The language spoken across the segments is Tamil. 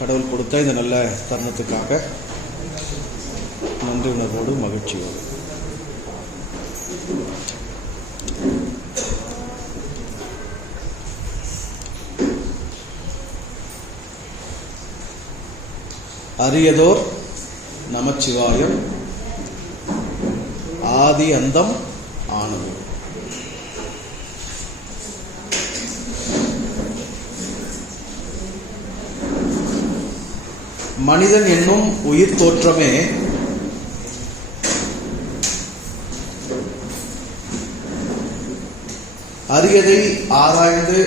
கடவுள் கொடுத்த இந்த நல்ல தருணத்துக்காக நன்றி உணர்வோடு மகிழ்ச்சியோடு அரியதோர் நமச்சிவாயம் ஆதி அந்தம் ஆனது. மனிதன் என்னும் உயிர் தோற்றமே அரியதை ஆராய்ந்து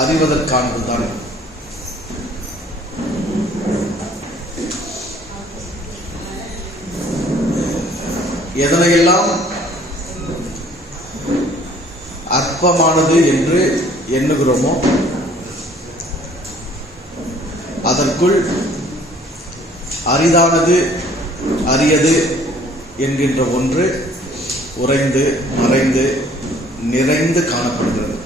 அறிவதற்கானதுதான். எதனையெல்லாம் அற்பமானது என்று எண்ணுகிறோமோ அதற்குள் அரிதானது அரியது என்கின்ற ஒன்று உறைந்து மறைந்து நிறைந்து காணப்படுகிறது.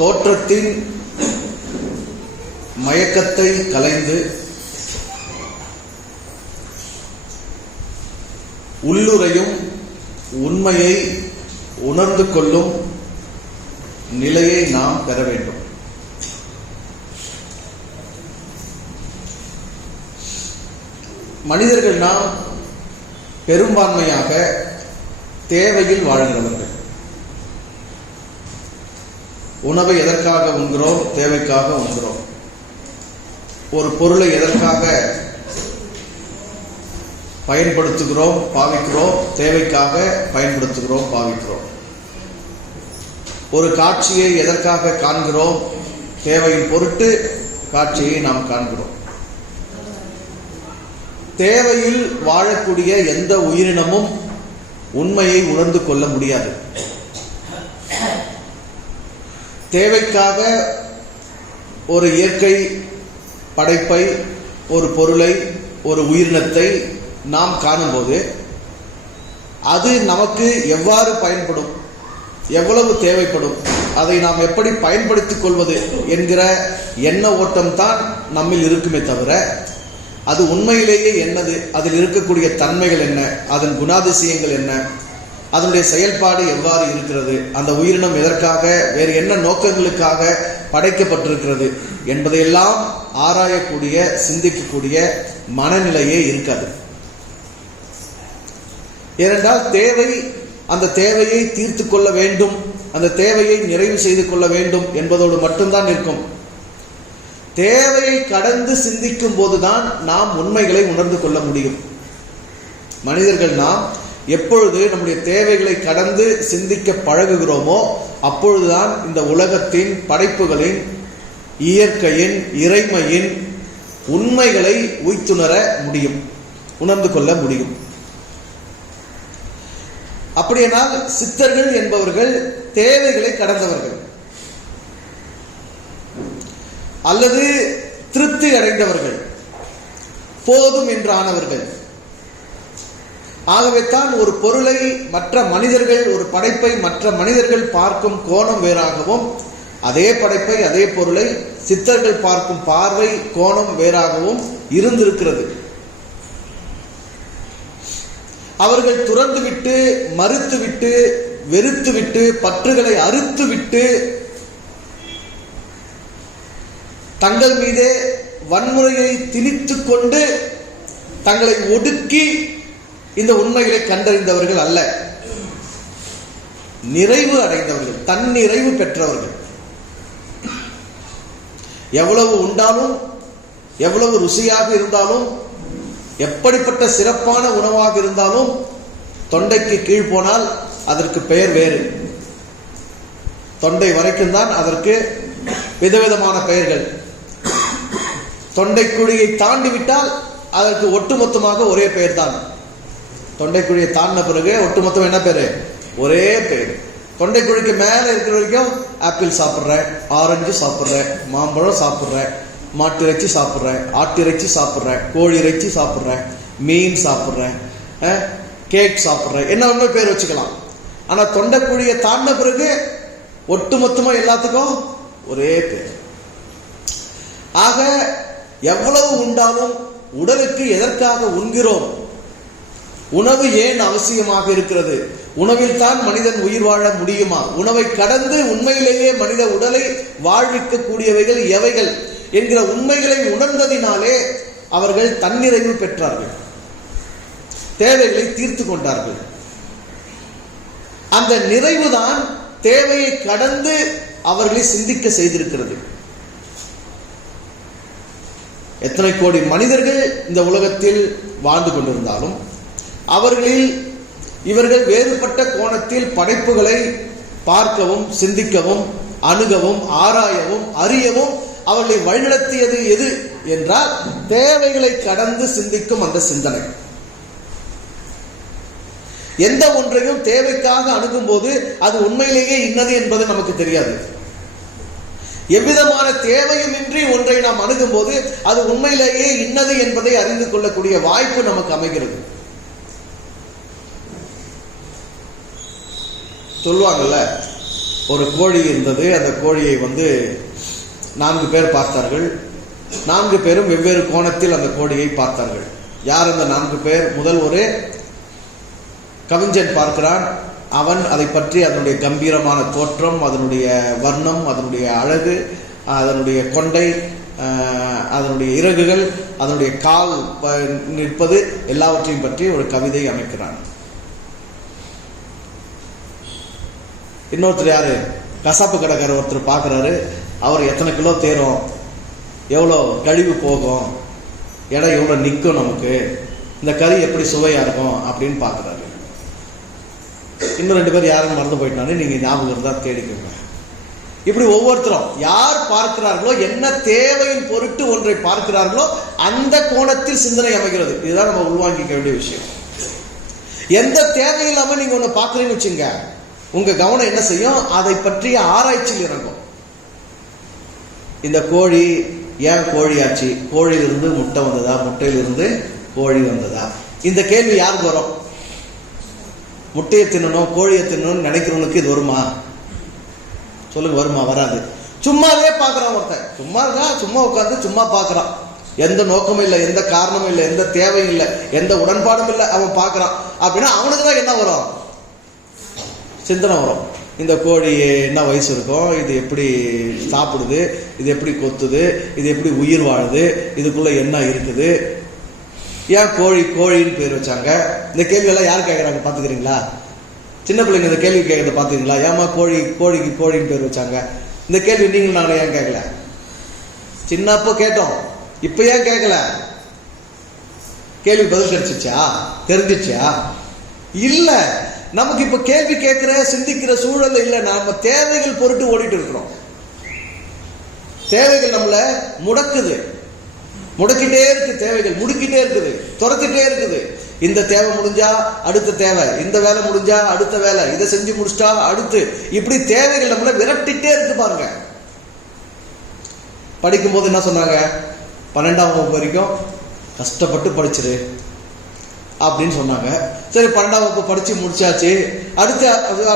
தோற்றத்தின் மயக்கத்தை கலைந்து உள்ளுரையும் உண்மையை உணர்ந்து கொள்ளும் நிலையை நாம் பெற வேண்டும். மனிதர்கள் நாம் பெரும்பான்மையாக தேவையில் வாழ்கிறவர்கள். உணவை எதற்காக உண்கிறோம்? தேவைக்காக உண்கிறோம். ஒரு பொருளை எதற்காக பயன்படுத்துகிறோம், பாவிக்கிறோம்? தேவைக்காக பயன்படுத்துகிறோம், பாவிக்கிறோம். ஒரு காட்சியை எதற்காக காண்கிறோம்? தேவையின் பொருட்டு காட்சியை நாம் காண்கிறோம். தேவையில் வாழக்கூடிய எந்த உயிரினமும் உண்மையை உணர்ந்து கொள்ள முடியாது. தேவைக்காக ஒரு இயற்கை படைப்பை, ஒரு பொருளை, ஒரு உயிரினத்தை நாம் காணும்போது அது நமக்கு எவ்வாறு பயன்படும், எவ்வளவு தேவைப்படும், அதை நாம் எப்படி பயன்படுத்திக் கொள்வது என்கிற எண்ண ஓட்டம் தான் நம்மில் இருக்குமே தவிர அது உண்மையிலேயே என்னது, அதில் இருக்கக்கூடிய தன்மைகள் என்ன, அதன் குணாதிசயங்கள் என்ன, அதனுடைய செயல்பாடு எவ்வாறு இருக்கிறது, அந்த உயிரினம் எதற்காக, வேறு என்ன நோக்கங்களுக்காக படைக்கப்பட்டிருக்கிறது என்பதையெல்லாம் ஆராயக்கூடிய, சிந்திக்கக்கூடிய மனநிலையே இருக்காது. ஏனென்றால் தேவை, அந்த தேவையை தீர்த்து கொள்ள வேண்டும், அந்த தேவையை நிறைவு செய்து கொள்ள வேண்டும் என்பதோடு மட்டும்தான் இருக்கும். தேவையை கடந்து சிந்திக்கும் போதுதான் நாம் உண்மைகளை உணர்ந்து கொள்ள முடியும். மனிதர்கள் நாம் எப்பொழுது நம்முடைய தேவைகளை கடந்து சிந்திக்க பழகுகிறோமோ அப்பொழுதுதான் இந்த உலகத்தின் படைப்புகளின், இயற்கையின், இறைமையின் உண்மைகளை உய்த்துணர முடியும், உணர்ந்து கொள்ள முடியும். அப்படியானால் சித்தர்கள் என்பவர்கள் தேவைகளை கடந்தவர்கள் அல்லது திருப்தி அடைந்தவர்கள், போதும் என்றானவர்கள். ஆகவே தான் ஒரு பொருளை மற்ற மனிதர்கள், ஒரு படைப்பை மற்ற மனிதர்கள் பார்க்கும் கோணம் வேறாகவும், அதே படைப்பை, அதே பொருளை சித்தர்கள் பார்க்கும் பார்வை கோணம் வேறாகவும் இருந்திருக்கிறது. அவர்கள் துறந்துவிட்டு, மறுத்துவிட்டு, வெறுத்துவிட்டு, பற்றுகளை அறுத்துவிட்டு, தங்கள் மீதே வன்முறையை திணித்துக் கொண்டு தங்களை ஒடுக்கி இந்த உண்மைகளை கண்டறிந்தவர்கள் அல்ல, நிறைவு அடைந்தவர்கள், தன்னிறைவு பெற்றவர்கள். எவ்வளவு உண்டாலும், எவ்வளவு ருசியாக இருந்தாலும், எப்படிப்பட்ட சிறப்பான உணவாக இருந்தாலும் தொண்டைக்கு கீழ் போனால் அதற்கு பெயர் வேறு. தொண்டை வரைக்கும் தான் அதற்கு விதவிதமான பெயர்கள். தொண்டைக்குழியை தாண்டி விட்டால் அதற்கு ஒட்டுமொத்தமாக ஒரே பெயர் தான். தொண்டைக்குழியை தாண்டின பிறகு ஒட்டுமொத்தம் என்ன பேரு? ஒரே பெயர். தொண்டைக்குழிக்கு மேலே இருக்கிற வரைக்கும் ஆப்பிள் சாப்பிட்றேன், ஆரஞ்சு சாப்பிட்றேன், மாம்பழம் சாப்பிட்றேன், மாட்டு இறைச்சி சாப்பிட்றேன், ஆட்டு இறைச்சி சாப்பிட்றேன், கோழி இறைச்சி சாப்பிட்றேன், மீன் சாப்பிட்றேன், கேக் சாப்பிட்றேன், என்ன ஒன்று பேர் வச்சுக்கலாம். ஆனால் தொண்டைக்குழியை தாண்டின பிறகு ஒட்டுமொத்தமா எல்லாத்துக்கும் ஒரே பேர். ஆக எவ்வளவு உண்டாலும் உடலுக்கு எதற்காக உண்கிறோம்? உணவு ஏன் அவசியமாக இருக்கிறது? உணவில் தான் மனிதன் உயிர் வாழ முடியுமா? உணவை கடந்து உண்மையிலேயே மனித உடலை வாழ்விக்க கூடியவைகள் எவைகள் என்கிற உண்மைகளை உணர்ந்ததினாலே அவர்கள் தன்னிறைவு பெற்றார்கள், தேவைகளை தீர்த்து கொண்டார்கள். அந்த நிறைவுதான் தேவையை கடந்து அவர்களை சிந்திக்க செய்திருக்கிறது. எத்தனை கோடி மனிதர்கள் இந்த உலகத்தில் வாழ்ந்து கொண்டிருந்தாலும் அவர்களில் இவர்கள் வேறுபட்ட கோணத்தில் படைப்புகளை பார்க்கவும், சிந்திக்கவும், அணுகவும், ஆராயவும், அறியவும் அவர்களை வழிநடத்தியது எது என்றால் தேவைகளை கடந்து சிந்திக்கும் அந்த சிந்தனை. எந்த ஒன்றையும் தேவைக்காக அணுகும் போது அது உண்மையிலேயே இன்னது என்பது நமக்கு தெரியாது. எவ்விதமான தேவையுமின்றி ஒன்றை நாம் அணுகும் போது அது உண்மையிலேயே இன்னது என்பதை அறிந்து கொள்ளக்கூடிய வாய்ப்பு நமக்கு அமைகிறது. சொல்லுவாங்கல்ல, ஒரு கோழி இருந்தது, அந்த கோழியை 4 பேர் பார்த்தார்கள். 4 பேரும் வெவ்வேறு கோணத்தில் அந்த கோழியை பார்த்தார்கள். யார் அந்த 4 பேர்? முதல் ஒரு கவிஞன் பார்க்கிறான். அவன் அதை பற்றி அதனுடைய கம்பீரமான தோற்றம், அதனுடைய வர்ணம், அதனுடைய அழகு, அதனுடைய கொண்டை, அதனுடைய இறகுகள், அதனுடைய கால் நிற்பது எல்லாவற்றையும் பற்றி ஒரு கவிதை அமைக்கிறான். இன்னொருத்தர் யாரு? கசாப்பு கடைக்காரர் ஒருத்தர் பார்க்குறாரு. அவர் எத்தனை கிலோ தேரும், எவ்வளோ கழிவு போகும், இடம் எவ்வளோ நிற்கும், நமக்கு இந்த கறி எப்படி சுவையா இருக்கும் அப்படின்னு பார்க்குறாரு. இன்னும் 2 பேர் யாரும் மறந்து போயிட்டானே, நீங்க ஞாபகம் இருந்தா தேடிக்கோங்க. இப்படி ஒவ்வொருத்தரும் யார் பார்க்கிறார்களோ, என்ன தேவையின் பொருட்டு ஒன்றை பார்க்கிறார்களோ அந்த கோணத்தில் சிந்தனை அமைகிறது. இதுதான் நம்ம உள்வாங்கிக்க வேண்டிய விஷயம். எந்த தேவையில்லாம நீங்க ஒண்ணு பார்க்கறீங்கன்னு வச்சுங்க, உங்க கவனம் என்ன செய்யும்? அதை பற்றிய ஆராய்ச்சியில் இறங்கும். இந்த கோழி ஏன் கோழியாச்சு? கோழியிலிருந்து முட்டை வந்ததா? முட்டையிலிருந்து கோழி வந்ததா? இந்த கேள்வி யாருக்கு வரும்? முட்டையை தின்னணும், கோழியை தின்னணும்னு நினைக்கிறவனுக்கு இது வருமா? சொல்லுங்க, வருமா? வராது. சும்மாவே பார்க்கறான் ஒருத்தன், சும்மா இருக்கா, சும்மா உட்காந்து சும்மா பார்க்கறான், எந்த நோக்கமும் இல்லை, எந்த காரணமும் இல்லை, எந்த தேவையும் இல்லை, எந்த உடன்பாடும் இல்லை, அவன் பார்க்கறான். அப்படின்னா அவனுக்கு தான் என்ன வரும்? சிந்தனை வரும். இந்த கோழி என்ன வயசு இருக்கும், இது எப்படி சாப்பிடுது, இது எப்படி கொத்துது, இது எப்படி உயிர் வாழுது, இதுக்குள்ள என்ன இருக்குது, ஏன் கோழி கோழின்னு பேர் வச்சாங்க? இந்த கேள்வி எல்லாம் யார் கேட்கறாங்க பாத்துக்கிறீங்களா? சின்ன பிள்ளைங்க இந்த கேள்வி கேட்கறத பாத்துக்கிறீங்களா? ஏமா கோழிக்கு கோழின்னு பேர் வச்சாங்க? இந்த கேள்வி நீங்களும் நானும் ஏன் கேட்கல? சின்னப்போ கேட்டோம், இப்ப ஏன் கேட்கல? கேள்வி பதில் கிடைச்சிச்சா? தெரிஞ்சிச்சா? இல்ல. நமக்கு இப்ப கேள்வி கேட்கிற சிந்திக்கிற சூழல் இல்ல. நாம தேவைகள் பொருட்டு ஓடிட்டு இருக்கிறோம். தேவைகள் நம்மள முடக்குது, முடக்கிட்டே இருக்கு, தேவைகள் முடுக்கிட்டே இருக்குது, துரத்திட்டே இருக்குது. இந்த தேவை முடிஞ்சா அடுத்த தேவை, இந்த வேலை முடிஞ்சா அடுத்த வேலை, இதை செஞ்சு முடிச்சிட்டா அடுத்து, இப்படி தேவைகள் நம்மள விரட்டிட்டே இருக்கு. பாருங்க, படிக்கும் போது என்ன சொன்னாங்க? 12ஆம் வகுப்பு வரைக்கும் கஷ்டப்பட்டு படிச்சிரு அப்படின்னு சொன்னாங்க. சரி, 12ஆம் வகுப்பு படிச்சு முடிச்சாச்சு, அடுத்து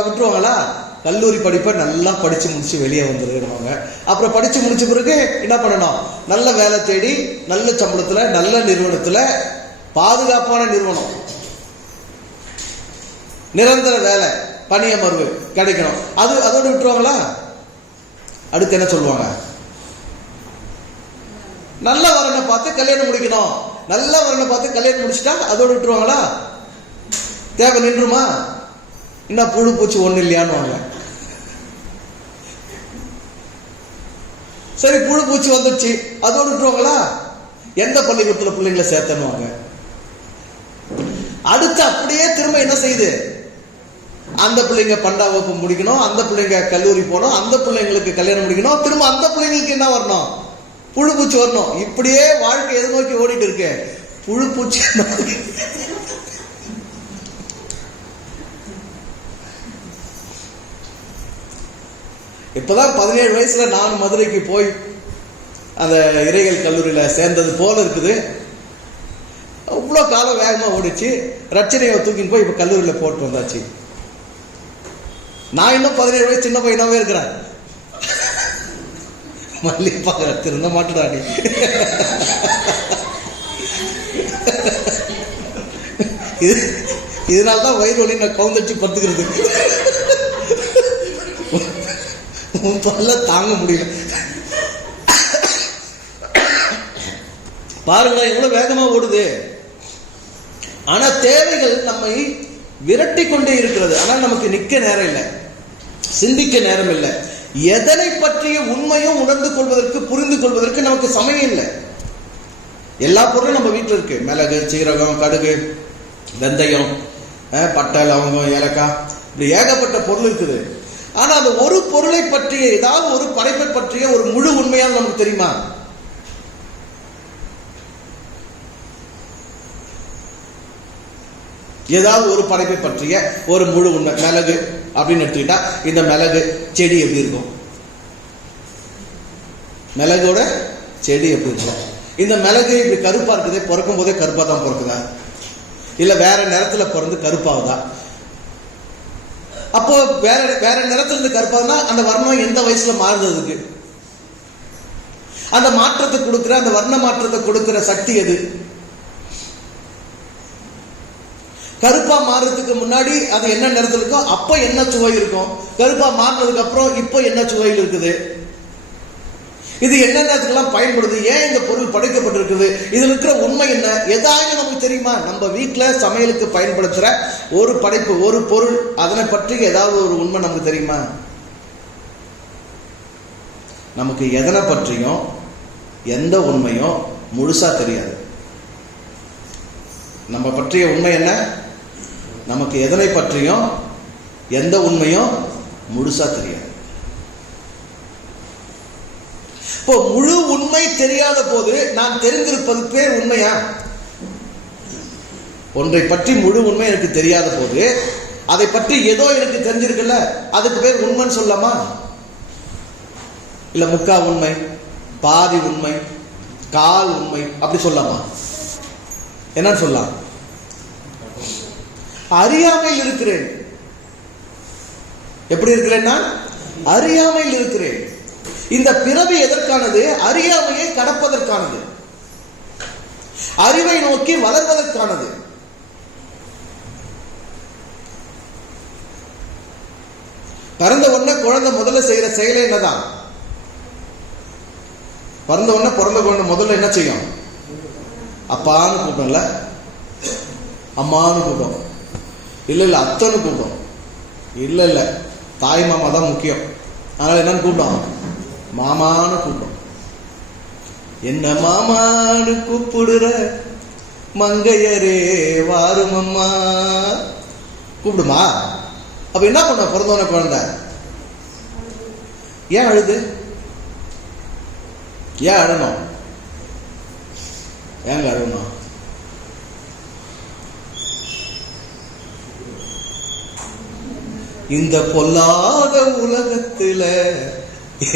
விட்டுருவாங்களா? கல்லூரி படிப்பை நல்லா படிச்சு முடிச்சு வெளியே வந்துருவாங்க. அப்புறம் படிச்சு முடிச்ச பிறகு என்ன பண்ணணும்? நல்ல வேலை தேடி, நல்ல சம்பளத்துல, நல்ல நிறுவனத்துல, பாதுகாப்பான நிறுவனம், நிரந்தர வேலை, பணியமர்வு கிடைக்கணும். அதோட விட்டுருவாங்களா? அடுத்து என்ன சொல்லுவாங்க? நல்ல வரனை பார்த்து கல்யாணம் முடிக்கணும். நல்ல வரனை பார்த்து கல்யாணம் முடிச்சுட்டா அதோட விட்டுருவாங்களா? தேவை நின்றுமா? இன்னும் புழு பூச்சி ஒண்ணு இல்லையான்னு. சரி, புழு பூச்சி வந்துடுச்சு, அதோட விட்டுருவாங்களா? எந்த பள்ளிக்கூடத்துல பிள்ளைங்களை சேர்த்தனுவாங்க? அடுத்து அப்படியே திரும்ப என்ன செய்யுது? அந்த பிள்ளைங்க 12ஆம் வகுப்பு முடிக்கணும், அந்த பிள்ளைங்க கல்லூரி போகணும், அந்த பிள்ளைங்களுக்கு கல்யாணம் முடிக்கணும், திரும்ப அந்த பிள்ளைங்களுக்கு என்ன வரணும்? புழு பூச்சி வரணும். இப்படியே வாழ்க்கை எதை நோக்கி ஓடிட்டு இருக்கு? புழு பூச்சி. இப்பதான் 17 வயசுல நான் மதுரைக்கு போய் அந்த இறைகள் கல்லூரியில சேர்ந்தது போல இருக்குது. அவ்வளவு காலம் வேகமா ஓடிச்சு. ரச்சனையை தூக்கின்னு போய் இப்ப கல்லூரியில போட்டு வந்தாச்சு. நான் இன்னும் 17 வயசு சின்ன பையனாவே இருக்கிறேன். மல்லிப்பாக்கிற திருந்த மாட்டுடா நீ. இதனால்தான் வயிறு வலி நான் கவுந்தடிச்சு படுத்துக்கிறது. பல்ல தாங்க முடியல. பாருங்க எவ்வளவு வேகமா ஓடுது. ஆனா தேவைகள் நம்மை விரட்டி கொண்டே இருக்கிறது. ஆனா நமக்கு நிக்க நேரம் இல்லை, சிந்திக்க நேரம் இல்லை. எதனை பற்றிய உண்மையும் உணர்ந்து கொள்வதற்கு, புரிந்து கொள்வதற்கு நமக்கு சமயம் இல்லை. எல்லா பொருளும் நம்ம வீட்டில் இருக்கு. மிளகு, சீரகம், கடுகு, வெந்தயம், பட்டை, லவங்கம், ஏலக்காய், இப்படி ஏகப்பட்ட பொருள் இருக்குது. ஆனா அந்த ஒரு பொருளை பற்றிய, ஏதாவது ஒரு படைப்பை பற்றிய ஒரு முழு உண்மையாக நமக்கு தெரியுமா? ஏதாவது ஒரு படைப்பை பற்றிய ஒரு முழு உண்மை. மிளகு அப்படின்னு எடுத்துக்கிட்டா, இந்த மிளகு செடி எப்படி இருக்கும்? மிளகோட செடி எப்படி இருக்கும்? இந்த மிளகு இப்படி கருப்பா இருக்குதே, பிறக்கும் போதே கருப்பா தான் பிறக்குதா, இல்ல வேற நிறத்துல பிறந்து கருப்பாகுதா? அப்போ வேற வேற நிறத்துல இருந்து கருப்பாகுதுன்னா அந்த வர்ணம் எந்த வயசுல மாறுறதுக்கு? அந்த மாற்றத்தை கொடுக்கிற, அந்த வர்ண மாற்றத்தை கொடுக்கிற சக்தி எது? கருப்பா மாறுறதுக்கு முன்னாடி அது என்ன நிறத்தில் இருக்கும், அப்ப என்ன சுவை இருக்கும்? கருப்பா மாறினதுக்கு அப்புறம் இப்போ என்ன சுவையில் இருக்குது? இது என்னென்னதுக்கெல்லாம் பயன்படுது? ஏன் இந்த பொருள் படைக்கப்பட்டிருக்குது? இதுல இருக்கிற உண்மை என்ன? எதாவது நமக்கு தெரியுமா? நம்ம வீட்டில் சமையலுக்கு பயன்படுத்துற ஒரு படைப்பு, ஒரு பொருள், அதனை பற்றி ஏதாவது ஒரு உண்மை நமக்கு தெரியுமா? நமக்கு எதனை பற்றியும் எந்த உண்மையும் முழுசா தெரியாது. நம்ம பற்றிய உண்மை என்ன? நமக்கு எதனை பற்றியும் எந்த உண்மையும் முழுசா தெரியாது. இப்போ முழு உண்மை தெரியாத போது நான் தெரிந்திருப்பது பேர் உண்மையா? ஒன்றை பற்றி முழு உண்மை எனக்கு தெரியாத போது, அதை பற்றி ஏதோ எனக்கு தெரிஞ்சிருக்குல்ல, அதுக்கு பேர் உண்மைன்னு சொல்லலாமா? இல்ல முக்கா உண்மை, பாதி உண்மை, கால் உண்மை, அப்படி சொல்லலாமா? என்னன்னு சொல்லலாம்? அறியாமையில் இருக்கிறேன். எப்படி இருக்கிறேன்? நான் அறியாமையில் இருக்கிறேன். இந்த பிறவி எதற்கானது? அறியாமையை கடப்பதற்கானது, அறிவை நோக்கி வளர்வதற்கானது. பிறந்த உடனே குழந்தை முதல்ல செய்யற செயலை என்னதான்? பிறந்த உடனே பிறந்த குழந்தை முதல்ல என்ன செய்யும்? அப்பான்னு கூப்பிடும்ல, அம்மான்னு கூப்பிடும், இல்ல அத்தன்னு கூப்பிடும், இல்ல தாய் மாமா தான் முக்கியம், அதனால என்னன்னு கூப்பிடும்? மாமான்னு கூப்பிடும். என்ன மாமான்னு கூப்பிடுற மங்கையரே வாரும் அம்மா கூப்பிடுமா? அப்ப என்ன பண்ண பிறந்தவன குழந்தை? ஏன் அழுது? ஏன் அழணும்? ஏங்க அழணும்? இந்த பொல்லாத உலகத்துல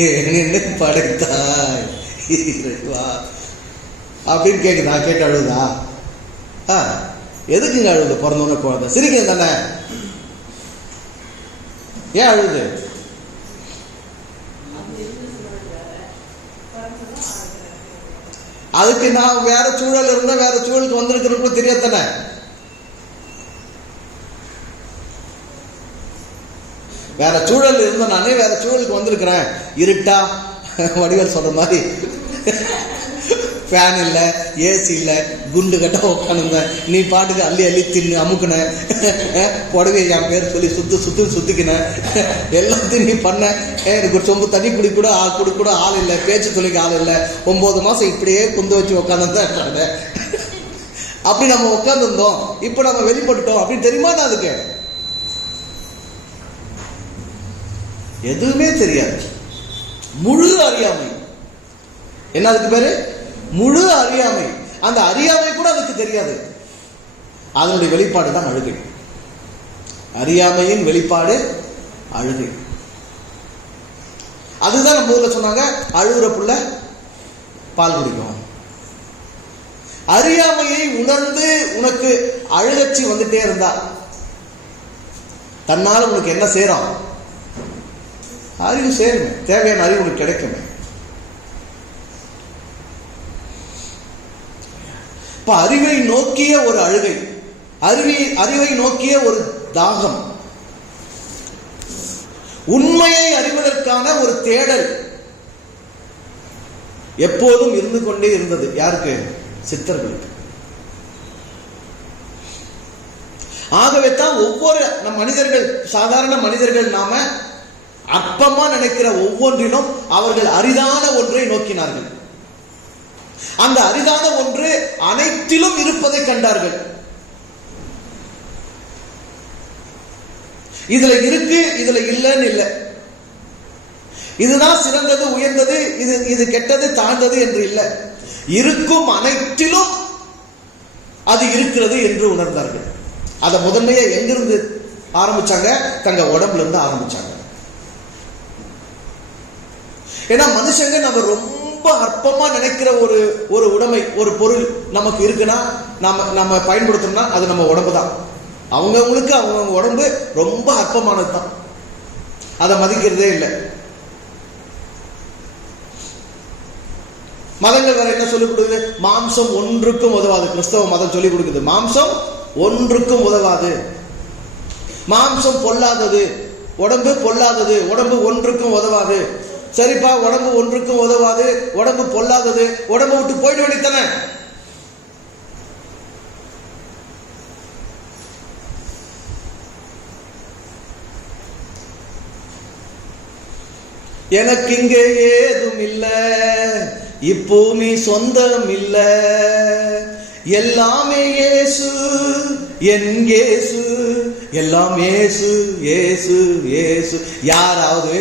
ஏன்னு படைத்தாய் அப்படின்னு கேக்குதா? கேட்டு அழுதா? எதுக்குங்க அழுது? பிறந்தோன்னு குழந்தை சிரிக்க தானே, ஏன் அழுது? அதுக்கு நான் வேற சூழல் இருந்தா வேற சூழலுக்கு வந்திருக்கிறவங்களும் தெரியாதானே? வேற சூழல் இருந்த நானே வேற சூழலுக்கு வந்திருக்கிறேன். இருட்டா, வடிவேல் சொல்ற மாதிரி ஃபேன் இல்ல, ஏசி இல்ல, குண்டு கட்ட உட்காந்துங்க, நீ பாட்டுக்கு அள்ளி அள்ளி தின்னு அமுக்குன, புடவையை என் பேர் சொல்லி சுத்திக்கின, எல்லாத்தையும் நீ பண்ண. எனக்கு ஒரு சொம்பு தண்ணி குடி கூட ஆள் இல்லை, பேச்சு சொல்லிக்க ஆள் இல்லை, 9 மாசம் இப்படியே குந்து வச்சு உட்காந்துதான். அப்படி நம்ம உட்காந்துருந்தோம், இப்ப நம்ம வெளிப்பட்டுட்டோம் அப்படின்னு தெரியுமா? அதுக்கு எதுவுமே தெரியாது. முழு அறியாமை. என்ன அதுக்கு பேரு? முழு அறியாமை. அந்த அறியாமை கூட அதுக்கு தெரியாது. அதனுடைய வெளிப்பாடு தான் அழுகை. அறியாமையின் வெளிப்பாடு அழுகை. அதுதான் நம்ம ஊர்ல சொன்னாங்க, அழுகுற புள்ள பால் குடிக்கும். அறியாமையை உணர்ந்து உனக்கு அழுகச்சி வந்துட்டே இருந்தா தன்னால உனக்கு என்ன சேரும்? அறிவு சேருமே, தேவையான அறிவு உனக்கு கிடைக்குமே. இப்ப அறிவை நோக்கிய ஒரு அழுகை, அறிவை நோக்கிய ஒரு தாகம், உண்மையை அறிவதற்கான ஒரு தேடல் எப்போதும் இருந்து கொண்டே இருந்தது. யாருக்கு? சித்தர்களுக்கு. ஆகவே தான் ஒவ்வொரு நம் மனிதர்கள், சாதாரண மனிதர்கள், நாம அற்பமா நினைக்கிற ஒவ்வொன்றிலும் அவர்கள் அரிதான ஒன்றை நோக்கினார்கள். அந்த அரிதான ஒன்று அனைத்திலும் இருப்பதை கண்டார்கள். இதுல இருக்கு, இதுல இல்லைன்னு இல்லை, இதுதான் சிறந்தது, உயர்ந்தது, இது கெட்டது, தாழ்ந்தது என்று இல்லை. இருக்கும் அனைத்திலும் அது இருக்கிறது என்று உணர்ந்தார்கள். அதை முதன்மையா எங்கிருந்து ஆரம்பிச்சாங்க? தங்க உடம்புல இருந்து ஆரம்பிச்சாங்க. ஏன்னா மனுஷங்க நம்ம ரொம்ப அற்பமா நினைக்கிற ஒரு உடைமை, ஒரு பொருள் நமக்கு இருக்குன்னா, நம்ம பயன்படுத்தணும்னா அது நம்ம உடம்பு தான். அவங்கவுங்களுக்கு அவங்க உடம்பு ரொம்ப அற்பமானது தான், அதை மதிக்கிறதே இல்லை. மதங்கள் வேற என்ன சொல்லிக் கொடுக்குது? மாம்சம் ஒன்றுக்கும் உதவாது. கிறிஸ்தவ மதம் சொல்லிக் கொடுக்குது மாம்சம் ஒன்றுக்கும் உதவாது, மாம்சம் பொல்லாதது, உடம்பு பொல்லாதது, உடம்பு ஒன்றுக்கும் உதவாது. சரிப்பா, உடம்பு ஒன்றுக்கும் உதவாது, உடம்பு பொல்லாதது, உடம்பு விட்டு போயிட்டு வேண்டித்தானே. எனக்கு இங்கே ஏதும் இல்ல, இப்பூமி சொந்தம் இல்ல, எல்லாமே இயேசு, என் இயேசு, எல்லாம் இயேசு, இயேசு, இயேசு. யாராவது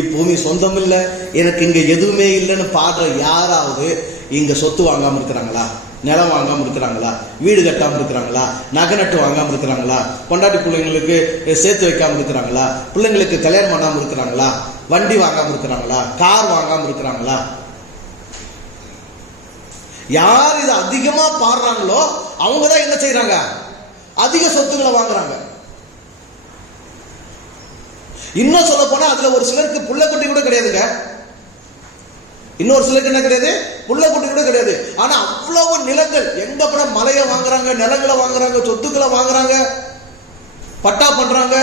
இப்பூமி சொந்தம் இல்ல, எனக்கு இங்க எதுவுமே இல்லைன்னு பாடுற யாராவது இங்க சொத்து வாங்காம இருக்கிறாங்களா? நிலம் வாங்காம இருக்கிறாங்களா? வீடு கட்டாம இருக்கிறாங்களா? நகை நட்டு வாங்காம இருக்கிறாங்களா? கொண்டாட்டி பிள்ளைங்களுக்கு சேர்த்து வைக்காம இருக்கிறாங்களா? பிள்ளைங்களுக்கு கல்யாணம் பண்ணாம இருக்கிறாங்களா? வண்டி வாங்காம இருக்கிறாங்களா? கார் வாங்காம இருக்கிறாங்களா? யார் இதை அதிகமா பாடுறாங்களோ அவங்கதான் என்ன செய்யறாங்க? அதிக சொத்துக்களை வாங்குறாங்க. இன்னும் சொல்ல போனா அதுல ஒரு சிலருக்கு புள்ள குட்டி கூட கிடையாதுங்க. இன்னொரு சிலருக்கு என்ன கிடையாது? புள்ள குட்டி கூட கிடையாது. ஆனா அவ்வளவு நிலங்கள், எங்க போனா மலையை வாங்குறாங்க, நிலங்களை வாங்குறாங்க, சொத்துக்களை வாங்குறாங்க, பட்டா பண்றாங்க,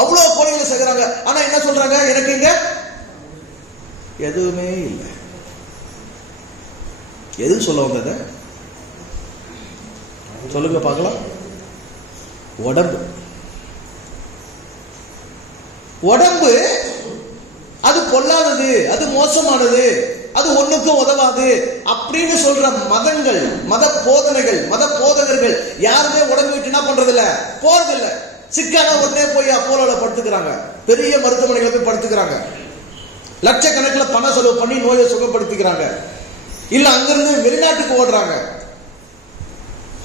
அவ்வளவு கோழிகளை சேர்க்கிறாங்க. ஆனா என்ன சொல்றாங்க? எனக்கு இங்க எதுவுமே இல்லை. எது சொல்ல வந்தது சொல்லுங்க பார்க்கலாம். உடம்பு, உடம்பு அது பொல்லாதது, அது மோசமானது, அது ஒண்ணுக்கும் உதவாது அப்படின்னு சொல்ற மதங்கள், மத போதனைகள், மத போதகர்கள் யாருமே உடம்பு விட்டு என்ன பண்றது இல்ல, போறது இல்ல. சிக்கான உடனே போய் அப்போலோல படுத்துக்கிறாங்க, பெரிய மருத்துவமனைகளை போய் படுத்துக்கிறாங்க, லட்சக்கணக்கில் பண செலவு பண்ணி நோயை சுகப்படுத்திக்கிறாங்க. இல்ல அங்கிருந்து வெளிநாட்டுக்கு ஓடுறாங்க,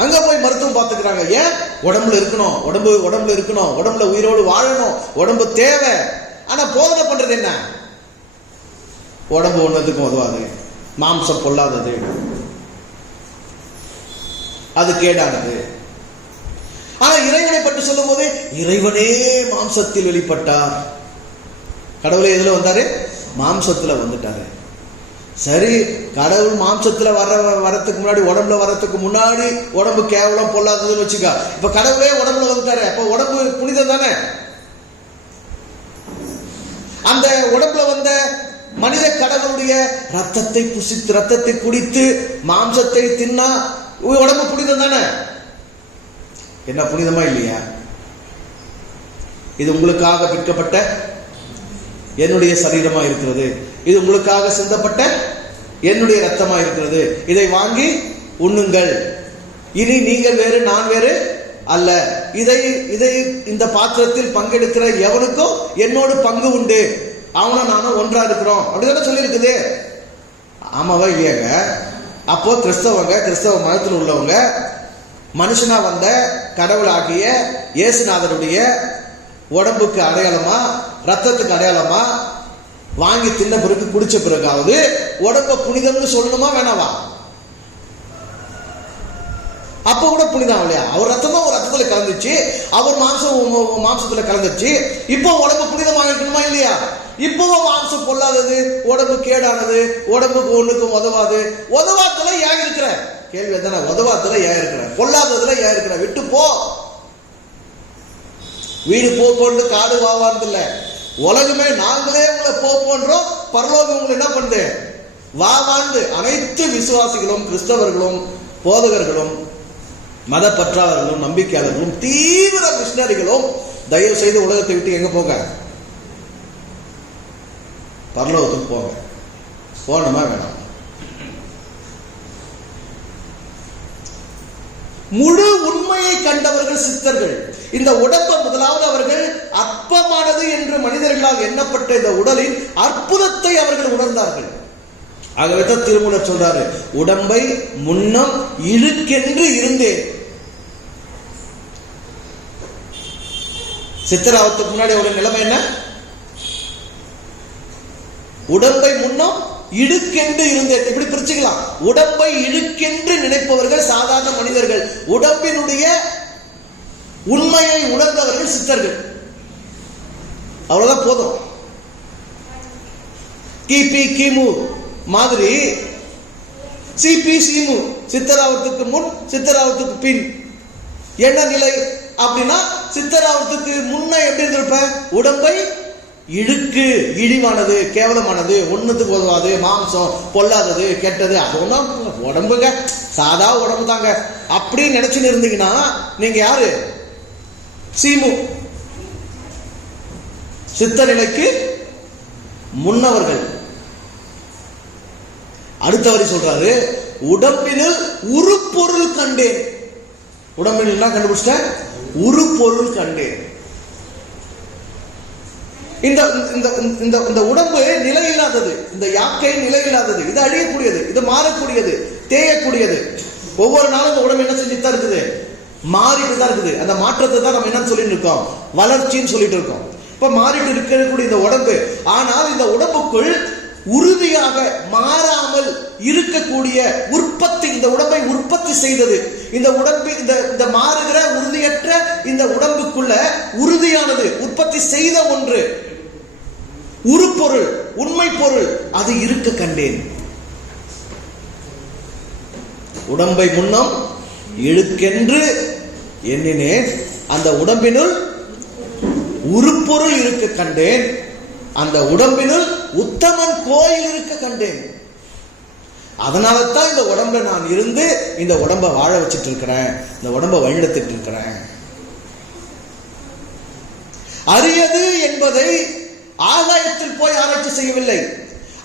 அங்க போய் மருத்துவம் பார்த்துக்கிறாங்க. ஏன்? உடம்புல இருக்கணும், உடம்புல இருக்கணும், உடம்புல உயிரோடு வாழணும், உடம்பு தேவை. ஆனா போதனை பண்றது என்ன? உடம்பு ஒன்னதுக்கும் உதவாது, மாம்சம் பொல்லாதது, அது கேடானது. ஆனா இறைவனை பற்றி சொல்லும் போது இறைவனே மாம்சத்தில் வெளிப்பட்டார். கடவுளை எதுல வந்தாரு? மாம்சத்துல வந்துட்டாரு. சரி, கடவுள் மாம்சத்துல வரத்துக்கு முன்னாடி, உடம்புல வரத்துக்கு முன்னாடி உடம்பு கேவலம் பொல்லாததுன்னு வச்சுக்க. இப்ப கடவுளே உடம்புல வந்துட்டாரு, அப்ப உடம்பு புனிதம் தானே. அந்த உடம்புல வந்த மனித கடவுளுடைய ரத்தத்தை புசித்து, ரத்தத்தை குடித்து, மாம்சத்தை தின்னா உடம்பு புனிதம் தானே. என்ன புனிதமா இல்லையா? இது உங்களுக்காக விற்கப்பட்ட என்னுடைய சரீரமா இருக்கிறது, இது உங்களுக்காக சிந்தப்பட்ட என்னுடைய ரத்தமா இருக்கிறது, இதை வாங்கி உண்ணுங்கள், இனி நீங்கள் வேறு நான் வேறு அல்ல, இதை இந்த பாத்திரத்தில் பங்கெடுக்கிற எவனுக்கும் என்னோடு பங்கு உண்டு, அவனும் நானும் ஒன்றா இருக்கிறோம் அப்படிதானே சொல்லி இருக்குது. ஆமாவா இல்லையாங்க? அப்போ கிறிஸ்தவ மதத்தில் உள்ளவங்க மனுஷனா வந்த கடவுளாகிய இயேசுநாதருடைய உடம்புக்கு அடையாளமா, ரத்தத்துக்கு அடையாளமா வாங்கி தின்ன பிறகு, குடிச்ச பிறகாவது உடம்ப புனிதம்னு சொல்லணுமா வேணாவா? அப்ப கூட புனிதம் இல்லையா? அவர் ரத்தம் தான் ஒரு ரத்தத்துல கலந்துச்சு, அவர் மாம்சத்துல கலந்துச்சு. இப்போ உடம்பு புனிதமாக இருக்கணுமா இல்லையா? இப்பவும் மாம்சம் பொல்லாதது, உடம்பு கேடானது, உடம்புக்கு ஒண்ணுக்கும் உதவாத்துல ஏன் இருக்கிற கேள்வி தானே. உதவாத்துல ஏன் இருக்கிற, பொல்லாததுல ஏன் இருக்கிற? விட்டு போ. வீடு போன்னு காடு வாவான்னு இல்ல, உலகமே நாங்களே உங்களை போன்றோம். பரலோகம் உங்களை என்ன பண்ணுது? வாவாண்டு. அனைத்து விசுவாசிகளும், கிறிஸ்தவர்களும், போதகர்களும், மத பற்றாளர்களும், நம்பிக்கையாளர்களும், தீவிர மிஷனரிகளும் தயவு செய்து உலகத்தை விட்டு எங்க போங்க? பரலோகத்துக்கு போங்க. போனமா வேணாம்? முழு உண்மையை கண்டவர்கள் சித்தர்கள். இந்த உடம்பை முதலாவது அவர்கள் அற்பமானது என்று மனிதர்களால் எண்ணப்பட்ட இந்த உடலின் அற்புதத்தை அவர்கள் உணர்ந்தார்கள். ஆகவே தான் திருமூலர் சொல்றாரு, உடம்பை முன்னம் இழுக்கென்று இருந்தேன். சித்தராவத்துக்கு முன்னாடி அவருடைய நிலைமை என்ன? உடம்பை முன்னம் இழுக்கென்று இருந்தேன். இப்படி பிரிச்சுக்கலாம். உடம்பை இழுக்கென்று நினைப்பவர்கள் சாதாரண மனிதர்கள், உடம்பினுடைய உண்மையை உணர்ந்தவர்கள் சித்தர்கள். அவ்வளவுதான் போதும். கிபி கிமு மாதிரி சிபி சிமு, சித்தராவத்துக்கு முன் சித்தராவத்துக்கு பின் என்ன நிலை அப்படின்னா, சித்தராவத்துக்கு முன்ன எப்படி இருந்திருப்ப? உடம்பை இழுக்கு, இழிவானது, கேவலமானது, ஒண்ணுத்துக்கு உதவாது, மாம்சம் பொல்லாதது, கெட்டது, அது ஒன்றும் உடம்புங்க, சாதா உடம்பு தாங்க அப்படின்னு நினைச்சுன்னு இருந்தீங்கன்னா நீங்க யாரு? சீமு, சித்த நிலைக்கு முன்னவர்கள். அடுத்தவரை சொல்றாரு, உடம்பினில் உருப்பொருள் கண்டேன். உடம்பில் என்ன கண்டுபிடிச்சிட்ட? உருப்பொருள் கண்டேன். இந்த உடம்பு நிலை இல்லாதது, இந்த யாக்கை நிலை இல்லாதது, இது அழியக்கூடியது, இது மாறக்கூடியது, தேயக்கூடியது. ஒவ்வொரு நாளும் இந்த உடம்பு என்ன செஞ்சுட்டு தான் இருக்குது? மாறிட்டு தான் இருக்குது. அந்த மாற்றத்தை தான் நம்ம என்ன சொல்லிட்டு இருக்கோம்? வளர்ச்சின்னு சொல்லிட்டு இருக்கோம். இப்ப மாறிட்டு இருக்கக்கூடிய இந்த உடம்பு, ஆனால் இந்த உடம்புக்குள் உறுதியாக மாறாமல் இருக்கக்கூடிய உற்பத்தி, இந்த உடம்பை உற்பத்தி செய்தது, இந்த உடம்பு, இந்த மாறுகிற உறுதியற்ற இந்த உடம்புக்குள்ள உறுதியானது உற்பத்தி செய்த ஒன்று, உருப்பொருள், உண்மை பொருள், அது இருக்க கண்டேன். உடம்பை முன்னம் இழுக்கென்று எண்ணினேன், அந்த உடம்பினுள் உருப்பொருள் இருக்க கண்டேன், அந்த உடம்பினுள் உத்தமன் கோயில் இருக்க கண்டேன். அதனால தான் இந்த உடம்பை நான் இருந்து இந்த உடம்பை வாழ வச்சுட்டு இருக்கிறேன், இந்த உடம்பை வழிநடத்திட்டு இருக்கிறேன். அரியது என்பதை ஆகாயத்தில் போய் ஆராய்ச்சி செய்யவில்லை,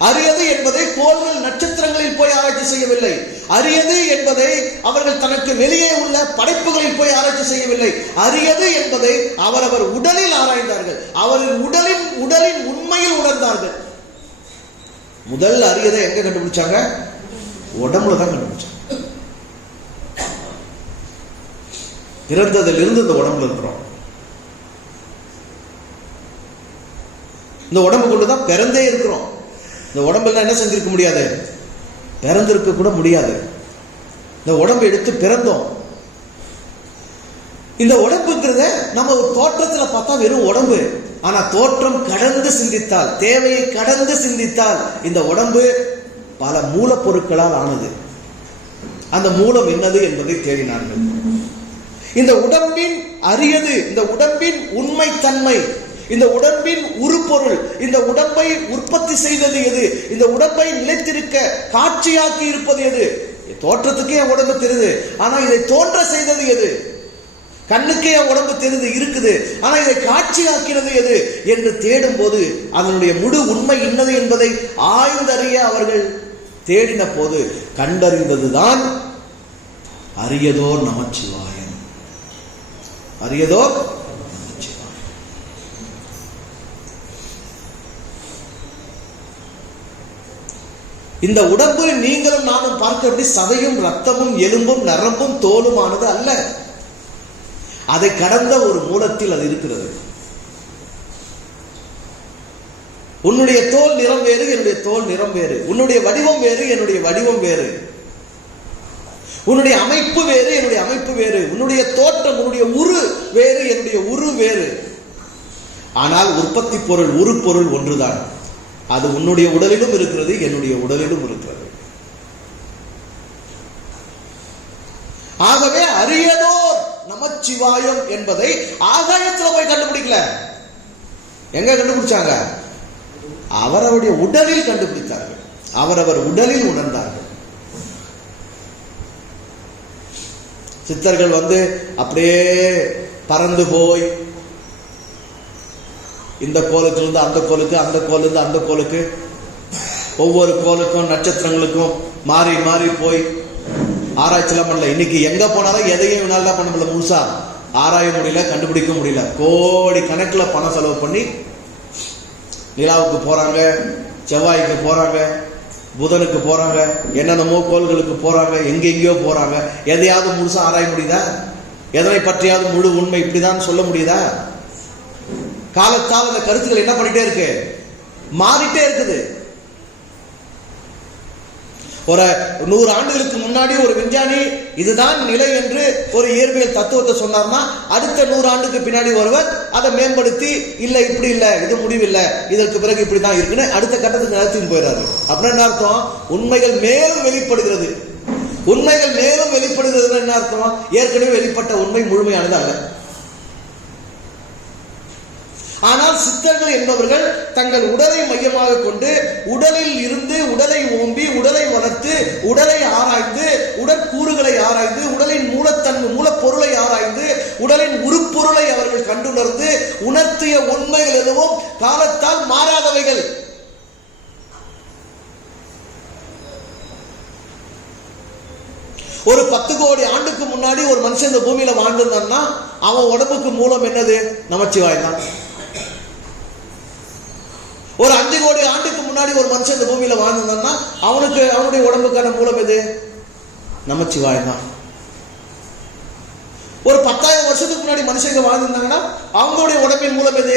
அரியது என்பதை கோள்கள் நட்சத்திரங்களில் போய் ஆராய்ச்சி செய்யவில்லை, அரியது என்பதை அவர்கள் தனக்கு வெளியே உள்ள படைப்புகளில் போய் ஆராய்ச்சி செய்யவில்லை. அரியது என்பதை அவரவர் உடலில் ஆராய்ந்தார்கள், அவரின் உடலின் உண்மையில் உணர்ந்தார்கள். முதல் அரியதை எங்க கண்டுபிடிச்சாங்க? உடம்புல தான் கண்டுபிடிச்சாங்க. பிறந்ததிலிருந்து இந்த உடம்புல இருக்கிறோம். இந்த உடம்பு கொண்டுதான் பிறந்தே இருக்கிறோம். இந்த உடம்பெல்லாம் என்ன செஞ்சிருக்க முடியாது? பிறந்திருக்க கூட முடியாது. இந்த உடம்பை எடுத்து பிறந்தோம். இந்த உடம்புங்கிறத நம்ம ஒரு தோற்றத்துல பார்த்தா வெறும் உடம்பு, ஆனா தோற்றம் கடந்து சிந்தித்தால், தேவையை கடந்து சிந்தித்தால் இந்த உடம்பு பல மூலப்பொருட்களால் ஆனது. அந்த மூலம் என்னது என்பதை தேடினார்கள். இந்த உடம்பின் அரியது, இந்த உடம்பின் உண்மைத்தன்மை, இந்த உடம்பின் உருப்பொருள், இந்த உடம்பை உற்பத்தி செய்தது எது, இந்த உடம்பை நிலைத்திருக்க காட்சியாக்கி இருப்பது எது? தோற்றத்துக்கே என் உடம்பு தெரியுது, ஆனா இதை தோன்ற செய்தது எது? கண்ணுக்கே என் உடம்பு தெரியுது இருக்குது, ஆனா இதை காட்சியாக்கிறது எது என்று தேடும் போது அதனுடைய முழு உண்மை என்னது என்பதை ஆய்ந்தறிய அவர்கள் தேடின போது கண்டறிந்ததுதான் அரியதோர் நமச்சிவாயம். அரியதோர் நமச்சிவாயம். இந்த உடம்பு நீங்களும் நானும் பார்க்க சதையும் ரத்தமும் எலும்பும் நரம்பும் தோலுமானது அல்ல. அதை கடந்த ஒரு மூலத்தில் அது இருக்கிறது. உன்னுடைய தோல் நிறம் வேறு, என்னுடைய தோல் நிறம் வேறு. உன்னுடைய வடிவம் வேறு, என்னுடைய வடிவம் வேறு. உன்னுடைய அமைப்பு வேறு, என்னுடைய அமைப்பு வேறு. உன்னுடைய தோற்றம், உன்னுடைய உரு வேறு, என்னுடைய உரு வேறு. ஆனால் உற்பத்தி பொருள், உரு பொருள் ஒன்றுதான். அது உன்னுடைய உடலிலும் இருக்கிறது, என்னுடைய உடலிலும் இருக்கிறது. ஆகவே அரியதோர் நமச்சிவாயம் என்பதை ஆகாயத்தில் போய் கண்டுபிடிக்கல. எங்க கண்டுபிடிச்சாங்க? அவரவருடைய உடலில் கண்டுபிடித்தார்கள், அவரவர் உடலில் உணர்ந்தார்கள். சித்தர்கள் அப்படியே பறந்து போய் இந்த கோலுக்கிலிருந்து அந்த கோலுக்கு, அந்த கோலிருந்து அந்த கோலுக்கு, ஒவ்வொரு கோலுக்கும் நட்சத்திரங்களுக்கும் மாறி மாறி போய் ஆராய்ச்சிலாம் பண்ணல. இன்னைக்கு எங்க போனாலும் எதையும் என்னால பண்ண முடியல, முழுசா ஆராய முடியல, கண்டுபிடிக்க முடியல. கோடி கணக்கில் பணம் செலவு பண்ணி நிலாவுக்கு போறாங்க, செவ்வாய்க்கு போறாங்க, புதனுக்கு போறாங்க, என்னென்னமோ கோள்களுக்கு போறாங்க, எங்கெங்கயோ போறாங்க. எதையாவது முழுசா ஆராய முடியுதா? எதனை பற்றியாவது முழு உண்மை இப்படிதான் சொல்ல முடியுதா? காலத்தால் அந்த கருத்துக்கள் என்ன பண்ணிட்டே இருக்கு? மாறிட்டே இருக்குது. ஒரு 100 ஆண்டுகளுக்கு முன்னாடி ஒரு விஞ்ஞானி இதுதான் நிலை என்று ஒரு இயற்பியல் தத்துவத்தை சொன்னார்னா, அடுத்த 100 ஆண்டுக்கு பின்னாடி ஒருவர் அதை மேம்படுத்தி இல்ல இப்படி இல்ல, இது முடிவில்லை, இதற்கு பிறகு இப்படிதான் இருக்குன்னு அடுத்த கட்டத்துக்கு நடத்தின்னு போயிடாரு. அப்படின்னா என்ன அர்த்தம்? உண்மைகள் மேலும் வெளிப்படுகிறது. உண்மைகள் மேலும் வெளிப்படுகிறது என்ன அர்த்தம்? ஏற்கனவே வெளிப்பட்ட உண்மை முழுமையானது அல்ல. ஆனால் சித்தர்கள் என்பவர்கள் தங்கள் உடலை மையமாக கொண்டு உடலில் இருந்து உடலை ஓம்பி, உடலை வளர்த்து, உடலை ஆராய்ந்து, உடற்கூறுகளை ஆராய்ந்து, உடலின் மூலத்தன்மை, மூலப்பொருளை ஆராய்ந்து, உடலின் உருப்பொருளை அவர்கள் கண்டுணர்ந்து உணர்த்திய உண்மைகள் எதுவும் காலத்தால் மாறாதவைகள். ஒரு 10 கோடி ஆண்டுக்கு முன்னாடி ஒரு மனுஷன் இந்த பூமியில வாழ்ந்திருந்தான்னா அவன் உடம்புக்கு மூலம் என்னது? நமச்சிவாயம் தான். ஒரு 5 கோடி ஆண்டுக்கு முன்னாடி ஒரு மனுஷன் இந்த பூமியில வாழ்ந்தான்னா அவனுடைய உடம்புக்கான மூலம் எது? நமச்சிவாயம் தான். ஒரு 10,000 வருஷத்துக்கு முன்னாடி மனுஷங்க வாழ்ந்திருந்தாங்கன்னா அவங்களுடைய உடம்பின் மூலம் எது?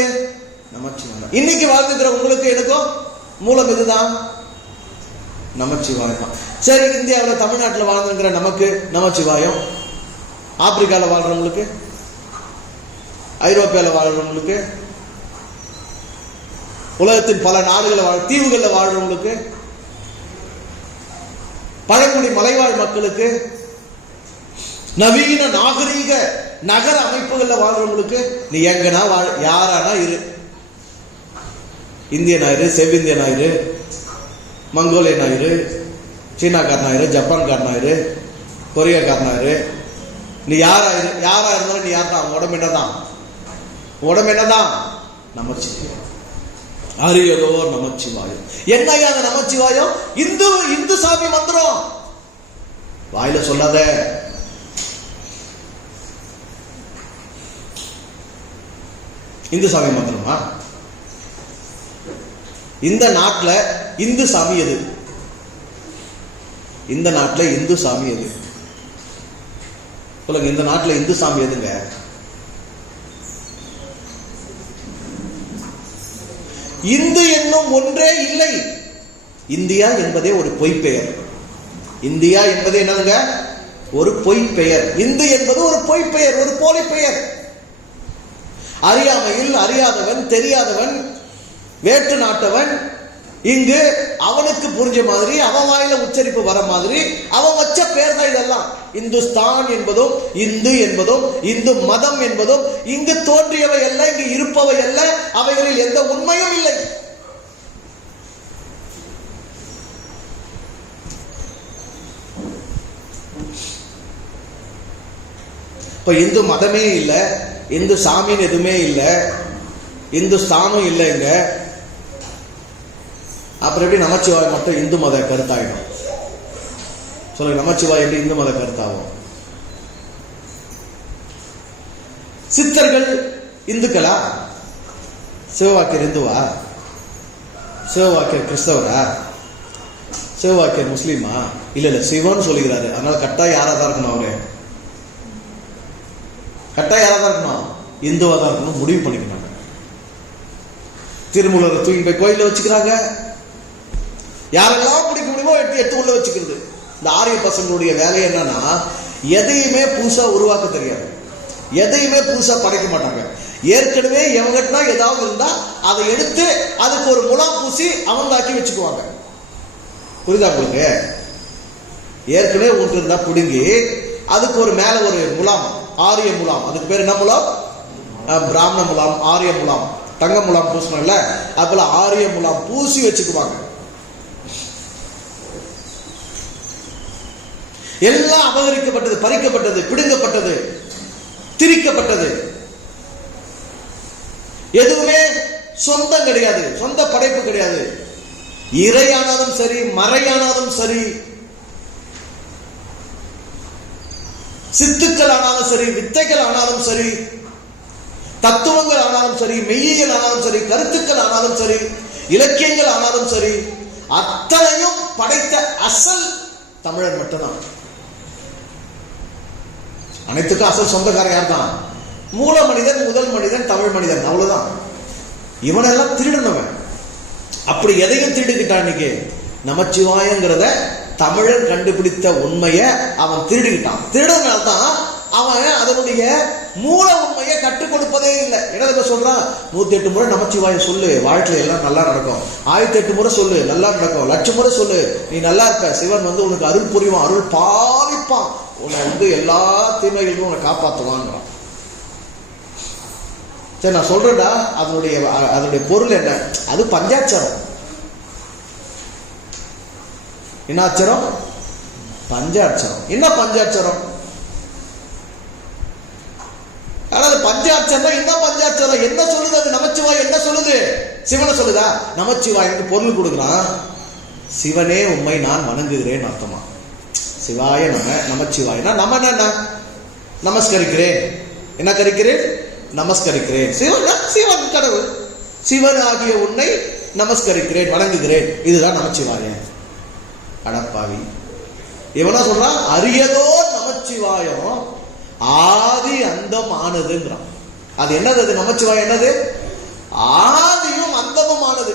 நமச்சிவாயம். இன்னைக்கு வாழ்ந்துக்கிற உங்களுக்கு எனக்கும் மூலம் எதுதான்? நமச்சிவாயம் தான். சரி, இந்தியாவில் தமிழ்நாட்டில் வாழ்ந்துங்கிற நமக்கு நமச்சிவாயம், ஆப்பிரிக்காவில் வாழ்றவங்களுக்கு, ஐரோப்பியாவில் வாழ்றவங்களுக்கு, உலகத்தின் பல நாடுகளில் தீவுகளில் வாழ்றவங்களுக்கு, பழங்குடி மலைவாழ் மக்களுக்கு, நவீன நாகரீக நகர அமைப்புகளில் வாழ்றவங்களுக்கு, நீ எங்கன்னா வாழ், யாரானா இரு, இந்தியன் ஆயிரு, செவ்விந்தியன் ஆயிரு, மங்கோலியன் ஆயிரு, சீனாக்காரன் ஆயிரு, ஜப்பான்காரன் ஆயிரு, கொரியாக்காரன் ஆயிரு, நீ யாரா இருந்தாலும் நீ யார்தான்? அவன் உடம்பு என்னதான்? உடம்பு என்னதான்? நமச்சிவாயம். அரியதோர் நமச்சிவாயம். என்னையா அந்த நமச்சிவாயம்? இந்து சாமி மந்திரம். வாயில சொல்லாத. இந்து சாமி மந்திரமா? இந்த நாட்டுல இந்து சாமி எது? இந்த நாட்டுல இந்து சாமி எது? சொல்லுங்க, இந்த நாட்டுல இந்து சாமி எதுங்க? இந்து என்னும் ஒன்றே இல்லை. இந்தியா என்பதே ஒரு பொய்ப்பெயர். இந்தியா என்பது என்னதுங்க? ஒரு பொய்ப்பெயர். இந்து என்பது ஒரு பொய்ப்பெயர், ஒரு போலி பெயர். அறியாமையில் அறியாதவன், தெரியாதவன், வேற்று நாட்டவன் இங்கு அவனுக்கு புரிஞ்ச மாதிரி அவன் வாயில உச்சரிப்பு வர மாதிரி அவன் வச்ச பேர் தான் இதெல்லாம். இந்துஸ்தான் என்பதும், இந்து என்பதும், இந்து மதம் என்பதும் இங்கு தோன்றியவை அல்ல, இங்கு இருப்பவை அல்ல, அவைகளில் எந்த உண்மையும் இல்லை. இப்ப இந்து மதமே இல்லை, இந்து சாமின்னு எதுவுமே இல்லை, இந்து ஸ்தானம் இல்லைங்க. அப்புறம் எப்படி நமச்சிவாய் மட்டும் இந்து மத கருத்தாயிடும்? சொல்லுங்க, நமச்சிவாய் எப்படி இந்து மத கருத்தாகும்? சித்தர்கள் இந்துக்களா? சிவவாக்கியர் இந்துவா? சிவவாக்கியர் கிறிஸ்தவரா? சிவவாக்கியர் முஸ்லீமா? இல்ல சிவன் சொல்லுகிறாரு, அதனால கட்டாயம் யாரா தான் இருக்கணும்? அவரு கட்டாயம் யாரா தான் இருக்கணும்? இந்துவா தான் இருக்கணும் முடிவு பண்ணிக்கணும். திருமூலரை தூக்கி போய் கோயில வச்சுக்கிறாங்க. யாரெல்லாம் பிடிக்க முடியுமோ எடுத்து உள்ள வச்சுக்கிறது. இந்த ஆரிய பசங்களுடைய வேலை என்னன்னா, எதையுமே புதுசா உருவாக்க தெரியாது, எதையுமே புதுசா படைக்க மாட்டாங்க. ஏற்கனவே எவங்கிட்டா ஏதாவது இருந்தா அதை எடுத்து அதுக்கு ஒரு முலாம் பூசி அவங்களாக்கி வச்சுக்குவாங்க. புரியுதா உங்களுக்கு? ஏற்கனவே ஒன்று இருந்தா பிடுங்கி அதுக்கு ஒரு மேல ஒரு முலாம், ஆரிய முலாம், அதுக்கு பேர் என்ன முலாம்? பிராமண முலாம், ஆரிய முலாம், தங்க முலாம் பூசணும்ல, அதுல ஆரிய முலாம் பூசி வச்சுக்குவாங்க. எல்லாம் அபகரிக்கப்பட்டது, பறிக்கப்பட்டது, பிடுங்கப்பட்டது, திரிக்கப்பட்டது. எதுவுமே சொந்தம் கிடையாது, சொந்த படைப்பு கிடையாது. இறையானாலும் சரி, மறையானாலும் சரி, சித்துக்கள் ஆனாலும் சரி, வித்தைகள் ஆனாலும் சரி, தத்துவங்கள் ஆனாலும் சரி, மெய்யியல் ஆனாலும் சரி, கருத்துக்கள் ஆனாலும் சரி, இலக்கியங்கள் ஆனாலும் சரி, அத்தனையும் படைத்த அசல் தமிழர் மட்டும்தான். அனைத்துக்கும் அசல் சொந்தக்காரன் யார் தான்? மூல மனிதன், முதல் மனிதன், தமிழ் மனிதன், அவ்வளவுதான். இவனெல்லாம் திருடனவன். அப்படி எதையும் திருடிக்கிட்டான். இன்னைக்கு நமச்சிவாயங்கிறத தமிழர் கண்டுபிடித்த உண்மையை அவன் திருடிக்கிட்டான். திருடனால்தான் அவன் அதனுடைய மூல உண்மையை கற்றுக் கொடுப்பதே இல்லை. என்ன சொல்றான்? 108 முறை நமச்சிவாய சொல்லு, வாழ்க்கையில எல்லாம் நல்லா நடக்கும். 1008 முறை சொல்லு, நல்லா நடக்கும். 1,00,000 முறை சொல்லு, நீ நல்லா இருப்ப. சிவன் உனக்கு அருள் புரிவான், அருள் பாவிப்பான், உன்னை எல்லா தீமைகளும் உன்னை காப்பாற்றுவான். சரி, நான் சொல்றேன்டா, அதனுடைய பொருள் என்ன? அது பஞ்சாட்சரம். என்ன அச்சரம்? பஞ்சாட்சரம். என்ன பஞ்சாட்சரம்? அதாவது பஞ்சாட்சரம் என்ன? பஞ்சாட்சரம் என்ன சொல்லுது? அது நமச்சிவாய் என்ன சொல்லுது? சிவனை சொல்லுதா? நமச்சிவாய்க்கு பொருள் கொடுக்குறான். சிவனே உம்மை நான் வணங்குகிறேன் அர்த்தமா. சிவாய நம, நமச்சிவாயனா நம்ம என்ன? நமஸ்கரிக்கிறேன். என்ன கரிக்கிறேன்? நமஸ்கரிக்கிறேன். சிவன் கடவுள். சிவன் ஆகிய உன்னை நமஸ்கரிக்கிறேன், வணங்குகிறேன். இதுதான் நமச்சிவாயம். அடப்பாவி, இவனா சொல்றான் அரியதோ நமச்சிவாயம் ஆதி அந்தம் ஆனதுங்கிறான். அது என்னது? அது நமச்சிவாயம் என்னது? ஆதியும் அந்தமும் ஆனது.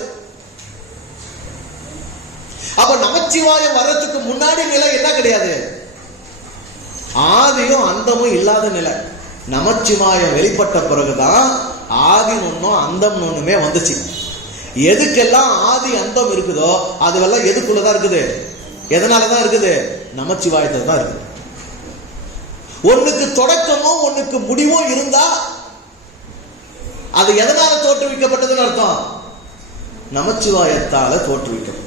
அப்ப நமச்சிவாயம் வர்றதுக்கு முன்னாடி நிலை என்ன கிடையாது? ஆதியும் அந்தமும் இல்லாத நிலை. நமச்சிவாயம் வெளிப்பட்ட பிறகுதான் ஆதி ஒன்னும் அந்தம் ஒண்ணுமே வந்துச்சு. எதுக்கெல்லாம் ஆதி அந்தம் இருக்குதோ அதுவெல்லாம் எதுக்குள்ளதான் இருக்குது? எதனாலதான் இருக்குது? நமச்சிவாயத்துல தான் இருக்குது. ஒண்ணுக்கு தொடக்கமும் ஒண்ணுக்கு முடிவும் இருந்தா அது எதனால தோற்றுவிக்கப்பட்டதுன்னு அர்த்தம்? நமச்சிவாயத்தால தோற்றுவிக்கப்பட்டது.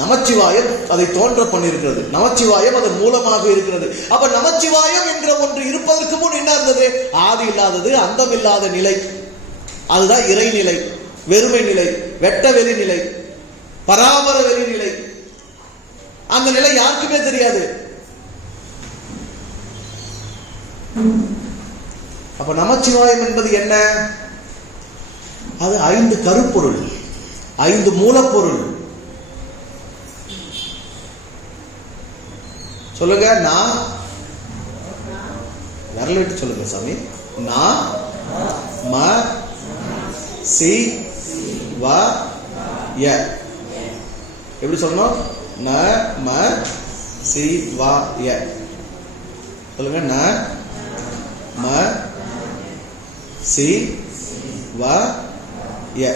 நமச்சிவாயம் அதை தோன்ற பண்ணியிருக்கிறது. நமச்சிவாயம் அதன் மூலமாக இருக்கிறது. அப்ப நமச்சிவாயம் என்ற ஒன்று இருப்பதற்கு முன் என்ன இருந்தது? ஆதி இல்லாதது, அந்தம் இல்லாத நிலை. அதுதான் இறைநிலை, வெறுமை நிலை, வெட்ட வெளி நிலை, பராமர வெளி நிலை. அந்த நிலை யாருக்குமே தெரியாது. அப்ப நமச்சிவாயம் என்பது என்ன? அது 5 கருப்பொருள், 5 மூலப்பொருள். சொல்லுங்க. நான் விரல் விட்டு சொல்லுங்க சாமி. நான் ம சி வ ய. எப்படி சொல்லணும்? ந ம சி வ ய. சொல்லுங்க. ந ம சி வ ய.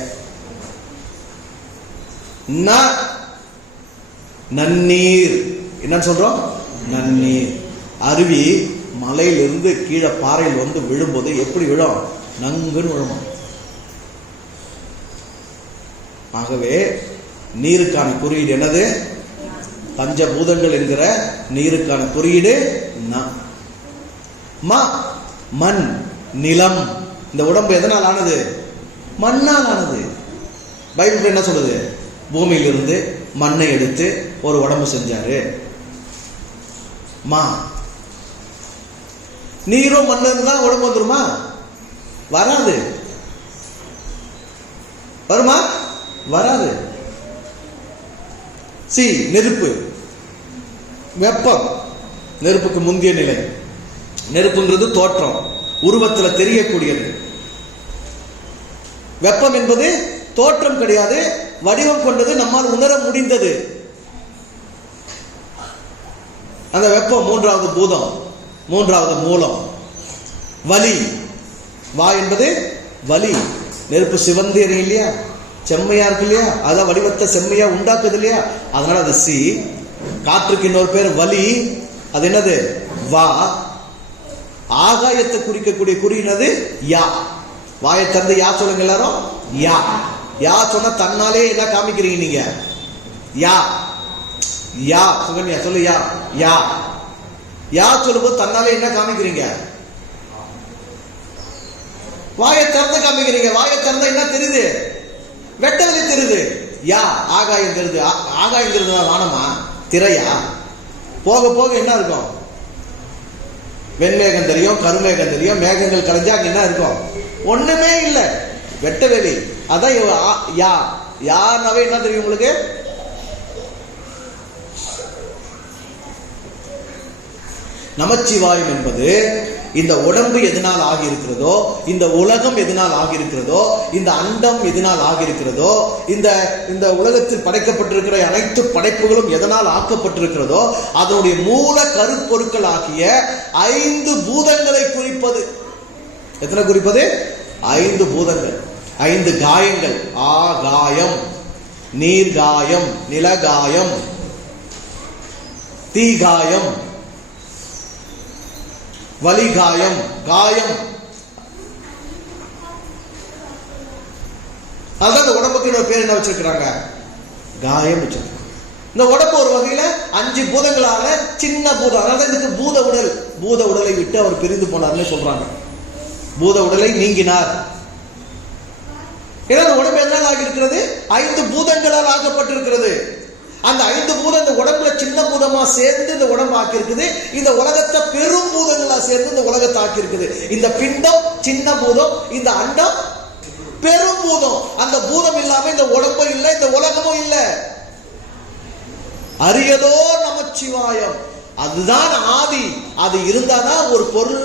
நன்னீர். என்னன்னு சொல்றோம்? நன்னீர். அருவி மலையிலிருந்து கீழே பாறையில் வந்து விழும்போது எப்படி விழும்? நங்குன்னு விழும். ஆகவே நீருக்கான குறியீடு என்னது? பஞ்சபூதங்கள் என்கிற நீருக்கான குறியீடு மண், நிலம். இந்த உடம்பு எதனால் ஆனது? மண்ணால் ஆனது. பைபிள் என்ன சொல்லுது? பூமியிலிருந்து மண்ணை எடுத்து ஒரு உடம்பு செஞ்சாரு. நீரும் மண்ணும் தான் உடம்பு வந்துருமா? வராது. வருமா? வராது. நெருப்பு, வெப்பம். நெருப்புக்கு முந்திய நிலை. நெருப்புங்கிறது தோற்றம், உருவத்தில் தெரியக்கூடியது. வெப்பம் என்பது தோற்றம் கிடையாது, வடிவம் கொண்டது, நம்மால் உணர முடிந்தது. அந்த வெப்பம் மூன்றாவது பூதம், மூன்றாவது மூலம். வலி, வா என்பது வலி. நெருப்பு சிவந்து எரியும் இல்லையா, செம்மையா இருக்கு இல்லையா, அதான் வடிவத்தை செம்மையா உண்டாக்குது இல்லையா, அதனால அது சி. காற்றுக்கு இன்னொரு பேர் வலி, அது என்னது வா. ஆகாயத்தை குறிக்கக்கூடிய குறியினது யா. வாயை திறந்து யா சொல்லுங்க எல்லாரும். யா. யா சொன்னா தன்னாலே என்ன காமிக்கிறீங்க நீங்க? யா. யா சுகன்யா சொல்லு. யா. யா. யா சொல்லும்போது தன்னாலே என்ன காமிக்கிறீங்க? வாயை திறந்து காமிக்கிறீங்க. வாயை திறந்தா என்ன தெரியுது? வெட்ட வெளி தெரியுது. யா ஆகாயம் தெரியுது. ஆகாயம் தெரியுதுனா வானமா திரையா? போக போக என்ன இருக்கும்? வெண்மேகம் தெரியும், கருமேகம் தெரியும். மேகங்கள் கரைஞ்சா அங்க என்ன இருக்கும்? ஒண்ணுமே இல்லை, வெட்ட வெளி. அதான் யா. யானாவே என்ன தெரியும் உங்களுக்கு? நமச்சிவாயம் என்பது இந்த உடம்பு எதனால் ஆகியிருக்கிறதோ, இந்த உலகம் எதனால் ஆகியிருக்கிறதோ, இந்த அண்டம் எதனால் ஆகியிருக்கிறதோ, இந்த உலகத்தில் படைக்கப்பட்டிருக்கிற அனைத்து படைப்புகளும் எதனால் ஆக்கப்பட்டிருக்கிறதோ அதனுடைய மூல கருப்பொருட்கள் ஆகிய 5 பூதங்களை குறிப்பது. எத்தனை குறிப்பது? 5 பூதங்கள், 5 காயங்கள். ஆகாயம், நீர்காயம், நிலகாயம், தீகாயம், வலிகாயம், காயம். அதான் இந்த உடம்புக்கு ஒரு பேர் என்ன வச்சிருக்கிறாங்க? காயம் வச்சிருக்காங்க. இந்த உடம்பு ஒரு வகையில 5 பூதங்களால சின்ன பூதம். அதனால இதுக்கு பூத உடல். பூத உடலை விட்டு அவர் பிரிந்து போனார்னு சொல்றாங்க. பூத உடலை நீங்கினார். ஏன்னா உடம்பு எதனால் ஆகியிருக்கிறது? 5 பூதங்களால் ஆக்கப்பட்டிருக்கிறது. அந்த 5 பூதம் இந்த உடம்புல சின்ன பூதமா சேர்ந்து இந்த உடம்பு ஆக்கியிருக்குது. இந்த உலகத்தை பெரும் பூதங்களா சேர்ந்து இந்த உலகத்தை ஆக்கியிருக்குது. இந்த பிண்டம் சின்ன பூதம், இந்த அண்டம் பெரும் பூதம். அந்த பூதம் இல்லாம இந்த உடம்பும் இல்லை, இந்த உலகமும் இல்லை. அரியதோ நமச்சிவாயம், அதுதான் ஆதி. அது இருந்தாதான் ஒரு பொருள்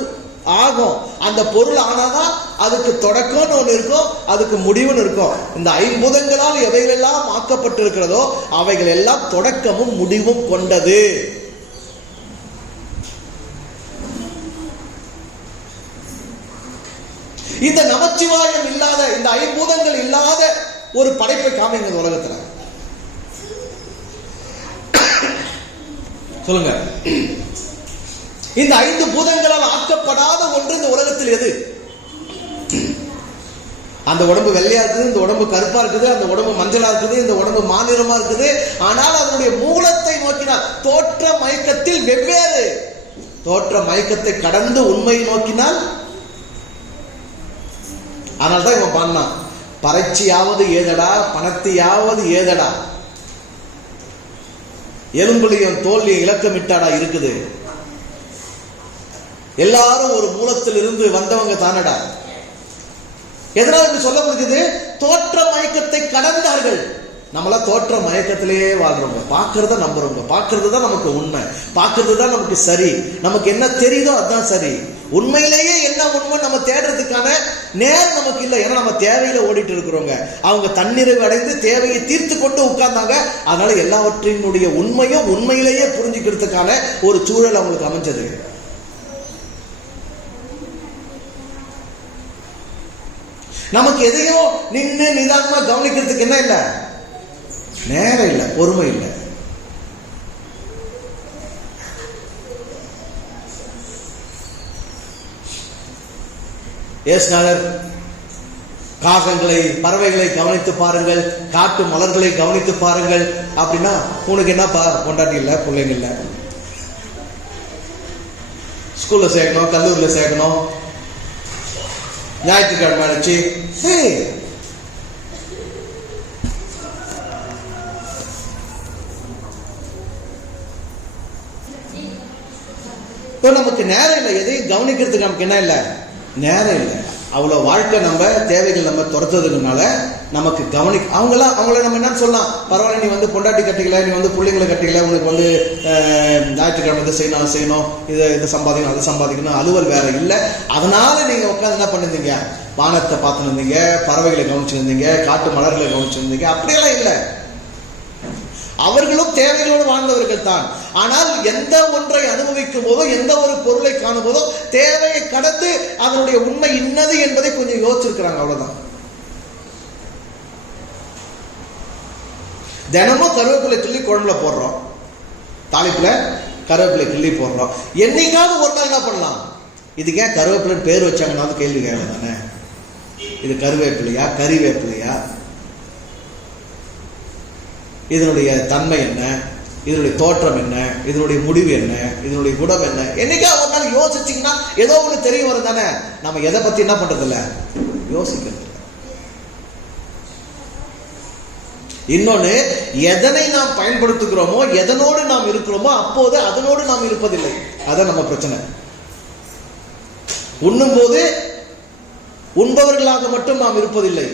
ஆகும். அந்த பொருள் ஆனாதான் அதுக்கு தொடக்கம்னு ஒண்ணு இருக்கும், அதுக்கு முடிவுன்னு இருக்கும். இந்த 5 பூதங்களால் எவைகளெல்லாம் ஆக்கப்பட்டிருக்கிறதோ அவைகள் எல்லாம் தொடக்கமும் முடிவும் கொண்டது. இந்த நமச்சிவாயம் இல்லாத, இந்த 5 பூதங்கள் இல்லாத ஒரு படைப்பை காமிங்க உலகத்துல. சொல்லுங்க. இந்த 5 பூதங்களால் ஆக்கப்படாத ஒன்று இந்த உலகத்தில் எது? அந்த உடம்பு வெள்ளையா இருக்குது, இந்த உடம்பு கருப்பா இருக்குது, அந்த உடம்பு மஞ்சளா இருக்குது, இந்த உடம்பு மாநிறமா இருக்குது. ஆனால் அதனுடைய மூலத்தை நோக்கினால் தோற்ற மயக்கத்தில் வெவ்வேறு. தோற்ற மயக்கத்தை கடந்து உண்மையை நோக்கினால், அதனால்தான் இவன் பண்ணான், பறைச்சியாவது ஏதடா, பணத்தையாவது ஏதடா, எலும்புலையும் தோல்லையும் இலக்கமிட்டாடா இருக்குது. எல்லாரும் ஒரு மூலத்தில் இருந்து வந்தவங்க தானடா. எதனால சொல்ல முடிஞ்சது? தோற்ற மயக்கத்தை கடந்தார்கள். நம்மள தோற்ற மயக்கத்திலேயே வாழ்றவங்க, பார்க்கறத நம்புறவங்க, பார்க்கறது தான் நமக்கு உண்மை, பார்க்கறது தான் நமக்கு சரி, நமக்கு என்ன தெரியுதோ அதுதான் சரி. உண்மையிலேயே என்ன உண்மை நம்ம தேடுறதுக்கான நேரம் நமக்கு இல்லை. ஏன்னா நம்ம தேவையில ஓடிட்டு இருக்கிறோங்க. அவங்க தன்னிறைவு அடைந்து தேவையை தீர்த்து கொண்டு உட்கார்ந்தாங்க. அதனால எல்லாவற்றினுடைய உண்மையும் உண்மையிலேயே புரிஞ்சுக்கிறதுக்கான ஒரு சூழல் அவங்களுக்கு அமைஞ்சது. நமக்கு எதையோ நின்று நிதானமா கவனிக்கிறதுக்கு என்ன இல்லை? நேரம் இல்லை, பொறுமை இல்லை. ஏசுநாதர் காகங்களை, பறவைகளை கவனித்து பாருங்கள், காட்டு மலர்களை கவனித்து பாருங்கள் அப்படின்னா, உனக்கு என்னப்பா கொண்டாட்டி இல்லை, பிள்ளைங்க இல்லை, ஸ்கூல்ல சேர்க்கணும், கல்லூரியில சேர்க்கணும், ஞாயிற்றுக்கிழமை அழைச்சி நமக்கு நேரம் இல்லை. எதையும் கவனிக்கிறதுக்கு நமக்கு என்ன இல்லை? நேரம் இல்லை. அவ்வளோ வாழ்க்கை நம்ம தேவைகள் நம்ம துரத்துறதுனால நமக்கு அவங்கள நம்ம என்னன்னு சொல்லலாம், பரவாயில்ல நீ வந்து பொண்டாட்டி கட்டிக்கல, நீ வந்து பிள்ளைங்களை கட்டிக்கல, உனக்கு வந்து ஞாயிற்றுக்கிழமை இதை செய்யணும், இதை சம்பாதிக்கணும், அதை சம்பாதிக்கணும், அலுவல் வேற இல்லை. அதனால நீங்க உட்காந்து என்ன பண்ணிருந்தீங்க? வானத்தை பார்த்துருந்தீங்க, பறவைகளை கவனிச்சிருந்தீங்க, காட்டு மலர்களை கவனிச்சிருந்தீங்க. அப்படியெல்லாம் இல்லை. அவர்களும் தேவைகளோடு வாழ்ந்தவர்கள் தான். ஆனால் எந்த ஒன்றை அனுபவிக்கும் போதோ, எந்த ஒரு பொருளை காணும் போதோ தேவையை கடந்து அதனுடைய உண்மை இன்னது என்பதை கொஞ்சம் யோசிச்சிருக்கிறாங்க. அவ்வளவுதான். தினமும் கருவேப்பிலை கிள்ளி குழம்புல போடுறோம், தாளிப்புல கருவேப்பிலை கிள்ளி போடுறோம். என்னைக்காவது ஒரு நாள் என்ன பண்ணலாம், இதுக்கு ஏன் கருவேப்பிலை பேர் வச்சாங்கன்னாவது கேள்வி கேட்க தானே. இது கருவேப்பிலையா கறிவேப்பிலையா, இதனுடைய தன்மை என்ன, இதனுடைய தோற்றம் என்ன, இதனுடைய முடிவு என்ன, இதனுடைய குணம் என்ன, என்னைக்கா ஒரு நாள் யோசிச்சிங்கன்னா ஏதோ ஒன்று தெரிய வரும் தானே. நம்ம எதை பத்தி என்ன பண்றது இல்ல, யோசிக்கிறது. இன்னொன்னு, எதனை நாம் பயன்படுத்துகிறோமோ, எதனோடு நாம் இருக்கிறோமோ அப்போது அதனோடு நாம் இருப்பதில்லை. அதான் நம்ம பிரச்சனை. உண்ணும் போது உண்பவர்களாக மட்டும் நாம் இருப்பதில்லை,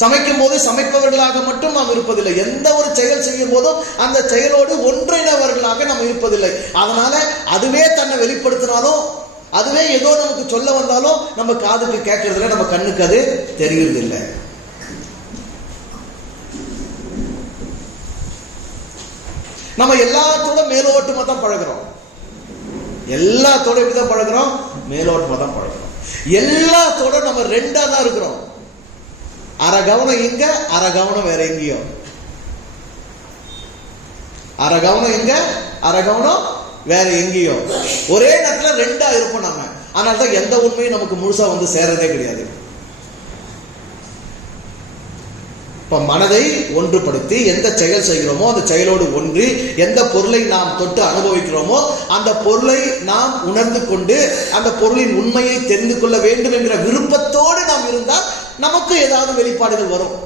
சமைக்கும் போது சமைப்பவர்களாக மட்டும் நாம் இருப்பதில்லை. எந்த ஒரு செயல் செய்யும் போதும் அந்த செயலோடு ஒன்றினவர்களாக நாம் இருப்பதில்லை. அதனால அதுவே தன்னை வெளிப்படுத்தினாலும், அதுவே ஏதோ நமக்கு சொல்ல வந்தாலும் நம்ம காதுக்கு கேட்கறது இல்லை, நம்ம கண்ணுக்கு அது தெரிகிறது இல்லை. நம்ம எல்லாத்தோட மேலோட்டமா தான் பழகிறோம். எல்லாத்தோட இப்படிதான் பழகிறோம், மேலோட்டமா தான் பழகிறோம். எல்லாத்தோட நம்ம ரெண்டா தான் இருக்கிறோம். அரை கவனம் இங்க, அரை கவனம் வேற எங்கேயோ. அரை கவனம் இங்க, அரை கவனம் வேற எங்கேயோ. ஒரே நேரத்துல ரெண்டா இருப்போம் நம்ம. அதனால்தான் எந்த உண்மையும் நமக்கு முழுசா வந்து சேரதே கிடையாது. இப்ப மனதை ஒன்றுபடுத்தி எந்த செயல் செய்கிறோமோ அந்த செயலோடு ஒன்றி, எந்த பொருளை நாம் தொட்டு அனுபவிக்கிறோமோ அந்த பொருளை நாம் உணர்ந்து கொண்டு அந்த பொருளின் உண்மையை தெரிந்து கொள்ள வேண்டும் என்கிற விருப்பத்தோடு நாம் இருந்தால் நமக்கு ஏதாவது வெளிப்பாடுகள் வரும்.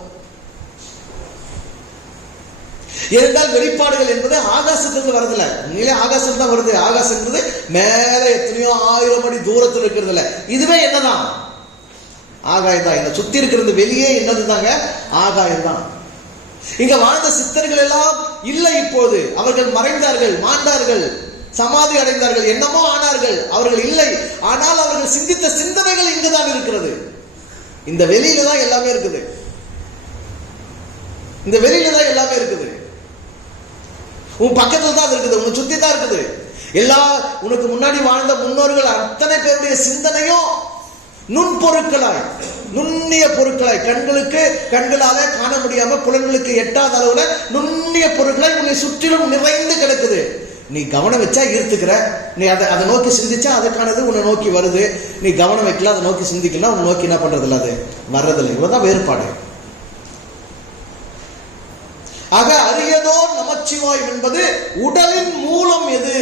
ஏனென்றால் வெளிப்பாடுகள் என்பது ஆகாசத்திலிருந்து வரதில்லை. உண்மையிலே ஆகாசம் தான் வருது. ஆகாசம்ன்றது மேல எத்தனையோ 1000 அடி தூரத்தில் இருக்கிறது இல்லை. இதுவே என்னதான் ஆகாயம் தான். இந்த சுத்தி இருக்கிறது வெளியே என்னது தாங்க, ஆகாயம் தான். இங்க வாழ்ந்த சித்தர்கள் எல்லாம் இல்லை, இப்போது அவர்கள் மறைந்தார்கள், மாண்டார்கள், சமாதி அடைந்தார்கள், என்னமோ ஆனார்கள், அவர்கள் இல்லை. ஆனால் அவர்கள் சிந்தித்த சிந்தனைகள் இங்குதான் இருக்கிறது. இந்த வெளியில தான் எல்லாமே இருக்குது. இந்த வெளியில தான் எல்லாமே இருக்குது. உன் பக்கத்துல தான் இருக்குது, உன்னை சுத்தி தான் இருக்குது. எல்லா உனக்கு முன்னாடி வாழ்ந்த முன்னோர்கள் அத்தனை பேருடைய சிந்தனையும் நுண்பொருட்களாய், நுண்ணிய பொருட்களாய், கண்களால காண முடியாம புலன்களுக்கு எட்டாத அளவுல நுண்ணிய பொருட்களாய் உன்னை சுற்றிலும் நிறைந்து கிடக்குது. நீ கவனம் வச்சா ஈர்த்துக்கிற, நீ அதை நோக்கி சிந்திச்சா அதுக்கானது உன்னை நோக்கி வருது. நீ கவனம் வைக்கல, அதை நோக்கி சிந்திக்கலாம், உன்னை நோக்கி என்ன பண்றது இல்லை, அது வர்றதில்லை. இவ்வளவுதான் வேறுபாடு. ஆக அரியதோ நமச்சிவாயம் என்பது உடலின் மூலம் எது,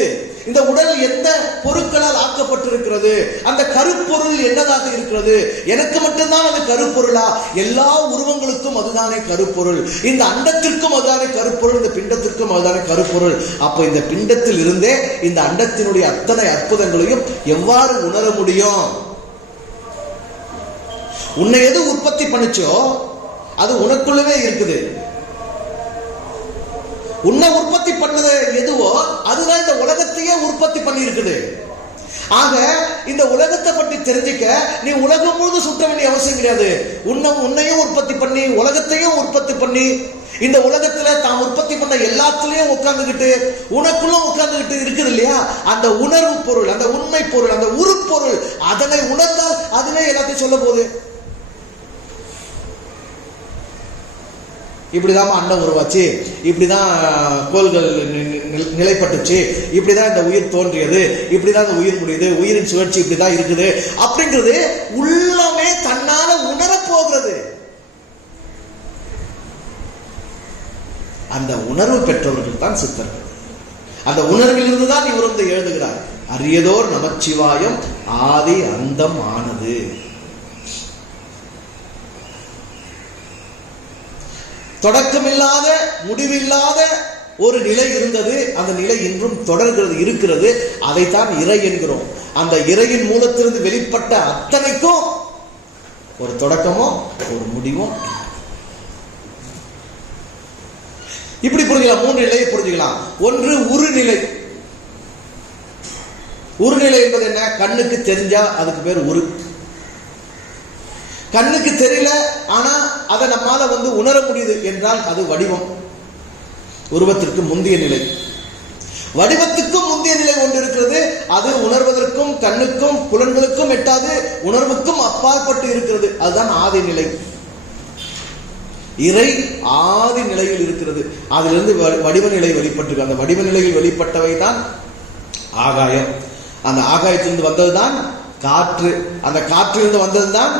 இந்த உடல் எந்த பொருட்களால் ஆக்கப்பட்டிருக்கிறது, அந்த கருப்பொருள் என்னதாக இருக்கிறது, எனக்கு மட்டும்தான் அது கருப்பொருளா, எல்லா உருவங்களுக்கும் அதுதானே கருப்பொருள், இந்த அண்டத்திற்கும் அதுதானே கருப்பொருள், இந்த பிண்டத்திற்கும் அதுதானே கருப்பொருள். அப்போ இந்த பிண்டத்தில் இருந்தே இந்த அண்டத்தினுடைய அத்தனை அற்புதங்களையும் எவ்வாறு உணர முடியும்? உன்னை எது உற்பத்தி பண்ணுச்சோ அது உனக்குள்ளவே இருக்குது. உன்னை உற்பத்தி பண்ணது எதுவோ அதுதான் இந்த உலகத்தையே உற்பத்தி பண்ணி இருக்குது. ஆக இந்த உலகத்தை பற்றி தெரிஞ்சுக்க நீ உலகம் முழுவதும் சுற்ற வேண்டிய அவசியம் கிடையாது. உன்னையும் உற்பத்தி பண்ணி உலகத்தையும் உற்பத்தி பண்ணி இந்த உலகத்துல தான் உற்பத்தி பண்ண எல்லாத்துலயும் உட்கார்ந்துகிட்டு உனக்குள்ள உட்கார்ந்துகிட்டு இருக்குது இல்லையா, அந்த உணர்வு பொருள், அந்த உண்மை பொருள், அந்த உருப்பொருள், அதனை உணர்ந்தால் அதுவே எல்லாத்தையும் சொல்ல போகுது. இப்படிதான் அண்டம் உருவாச்சு, இப்படிதான் கோள்கள் நிலைப்பட்டுச்சு, இப்படிதான் இந்த உயிர் தோன்றியது, இப்படிதான் இந்த உயிர் முடியுது, உயிரின் சுழற்சி இப்படிதான் இருக்குது அப்படிங்கிறது உள்ளமே தன்னால உணரப் போகிறது. அந்த உணர்வு பெற்றவர்கள் தான் சித்தர்கள். அந்த உணர்வில் இருந்துதான் இவர் வந்து எழுதுகிறார், அரியதோர் நமச்சிவாயம் ஆதி அந்தம் ஆனது. தொடக்கமில்லாத முடிவில்லாத ஒரு நிலை இருந்தது, அந்த நிலை இன்றும் தொடர்கிறது, இருக்கிறது. அதைத்தான் இறை என்கிறோம். அந்த இறையின் மூலத்திலிருந்து வெளிப்பட்ட அத்தனைக்கும் ஒரு தொடக்கமும் ஒரு முடிவும். இப்படி புரிஞ்சுக்கலாம், 3 நிலையை புரிஞ்சுக்கலாம். ஒன்று உருநிலை. உருநிலை என்பது என்ன? கண்ணுக்கு தெரிஞ்சா அதுக்கு பேர் உரு. கண்ணுக்கு தெரியல ஆனா அதை நம்மால வந்து உணர முடியுது என்றால் அது வடிவம். உருவத்திற்கு முந்திய நிலை. வடிவத்துக்கும் முந்திய நிலை ஒன்று இருக்கிறது. அது உணர்வதற்கும் கண்ணுக்கும் புலன்களுக்கும் எட்டாது, உணர்வுக்கும் அப்பாற்பட்டு இருக்கிறது. அதுதான் ஆதி நிலை. இறை ஆதி நிலையில் இருக்கிறது. அதிலிருந்து வடிவ நிலை வெளிப்பட்டிருக்கு. அந்த வடிவ நிலையில் வெளிப்பட்டவை தான் ஆகாயம். அந்த ஆகாயத்திலிருந்து வந்ததுதான் காற்று. அந்த காற்றிலிருந்து வந்ததுதான்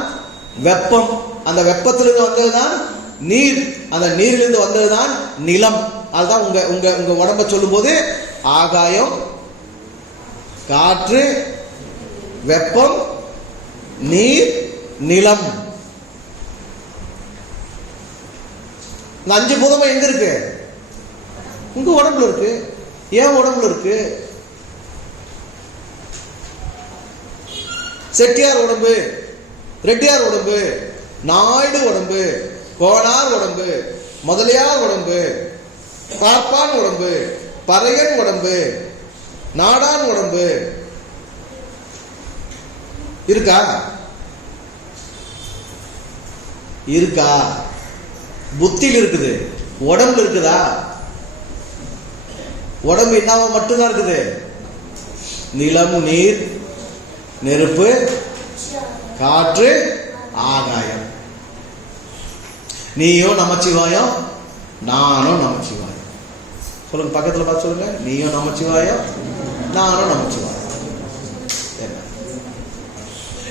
வெப்பம். அந்த வெப்பத்திலிருந்து வந்ததுதான் நீர். அந்த நீரிலிருந்து வந்ததுதான் நிலம். அதுதான் உங்க உங்க உங்க உடம்ப சொல்லும் போது ஆகாயம், காற்று, வெப்பம், நீர், நிலம். இந்த 5 பூதமும் எங்க இருக்கு? உங்க உடம்புல இருக்கு. ஏன் உடம்புல இருக்கு? செட்டியார் உடம்பு, ரெட்டியார் உடம்பு, நாயுடு உடம்பு, கோனார் உடம்பு, முதலியார் உடம்பு, பார்ப்பான் உடம்பு, பறையன் உடம்பு, நாடான் உடம்பு இருக்கா? இருக்கா? புத்தியில் இருக்குது. உடம்புல இருக்குதா? உடம்பு என்னவா மட்டும்தான் இருக்குது? நிலம், நீர், நெருப்பு, காற்று, ஆகாயம். நீயும் நமச்சிவாயம், நானும் நமச்சிவாயம். சொல்லுங்க, பக்கத்துல பார்த்து சொல்லுங்க. நீயும் நமச்சிவாயம், நானும் நமச்சிவாயம்.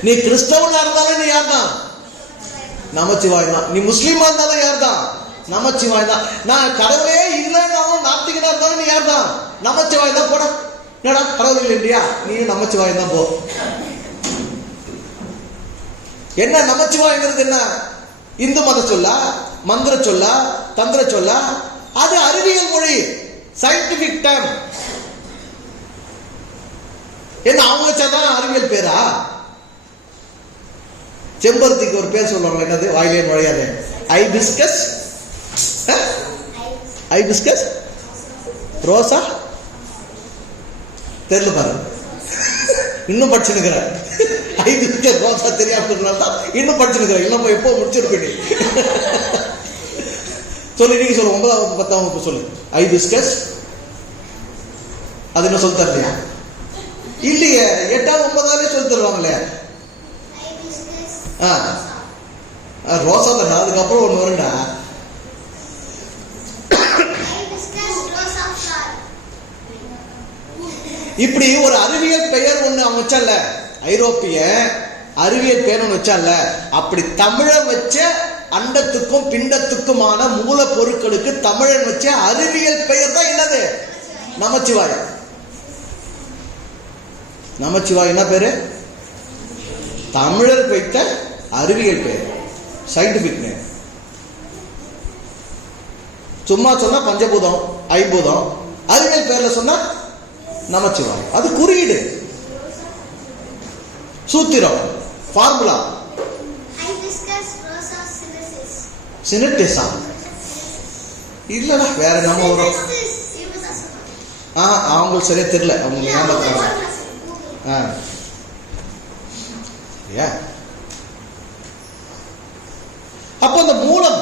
நீ கிறிஸ்தவனா இருந்தாலும் நீ யார் தான்? நமச்சிவாயம் தான். நீ முஸ்லீமா இருந்தாலும் யார் தான்? நமச்சிவாயம் தான். நான் கடவுளே இல்லைன்னாலும் நாத்திகனா இருந்தாலும் நீ யார் தான்? நமச்சிவாயம் தான். போட என்னடா கடவுள் இல்லையா? நீயும் நமச்சிவாயம் தான். போ. என்ன நமச்சிவாயங்கிறது? என்ன இந்து மத சொல்லா, மந்திர சொல்லா, தந்திர சொல்லா? அது அறிவியல் மொழி, சயின்டிபிக் டேர்ம். என்ன அவங்க வச்சாதான் அறிவியல் பேரா? செம்பருத்திக்கு ஒரு பேர் சொல்லுவாங்க. என்னது? வாயிலே நுழையாது. ஐபிஸ்கஸ், ஐபிஸ்கஸ், ரோசா, தெரியல பாரு. இன்னும் படிச்சுனுக்கிற. ஐபிஸ்கஸ், ரோசா தெரியாம இன்னும் படிச்சுனுக்கிற. இல்ல எப்போ முடிச்சிருப்பீங்க? சொல்லு, நீங்க சொல்லு. 9வது 10ஆம் வகுப்பு சொல்லு. ஐபிஸ்கஸ் அது என்ன சொல்லி தரலையா? இல்லையே, 8வது 9வது சொல்லி தருவாங்களே. ரோசா தான். அதுக்கப்புறம் ஒண்ணு வருண்டா. இப்படி ஒரு அறிவியல் பெயர் ஒண்ணு அவன் வச்சல்ல, ஐரோப்பிய அறிவியல் பெயர் ஒண்ணு வச்சல்ல. அப்படி தமிழன் வச்ச அண்டத்துக்கும் பிண்டத்துக்குமான மூலப்பொருட்களுக்கு தமிழன் வச்ச அறிவியல் பெயர் தான் என்னது? நமச்சிவாயம். நமச்சிவாயம் என்ன பேரு? தமிழர் வைத்த அறிவியல் பெயர், சயின்டிபிக் நேம். சும்மா சொன்னா பஞ்சபூதம், ஐம்பூதம். அறிவியல் பெயர்ல சொன்னா நமச்சிவாயம். அது குறியீடு, சூத்திரம், ஃபார்முலா. சினட்டிஸா? இல்லடா, வேற நம்ம வரும். அவங்களுக்கு சரியா தெரியல. அவங்க ஞாபகம். அப்போ அந்த மூலம்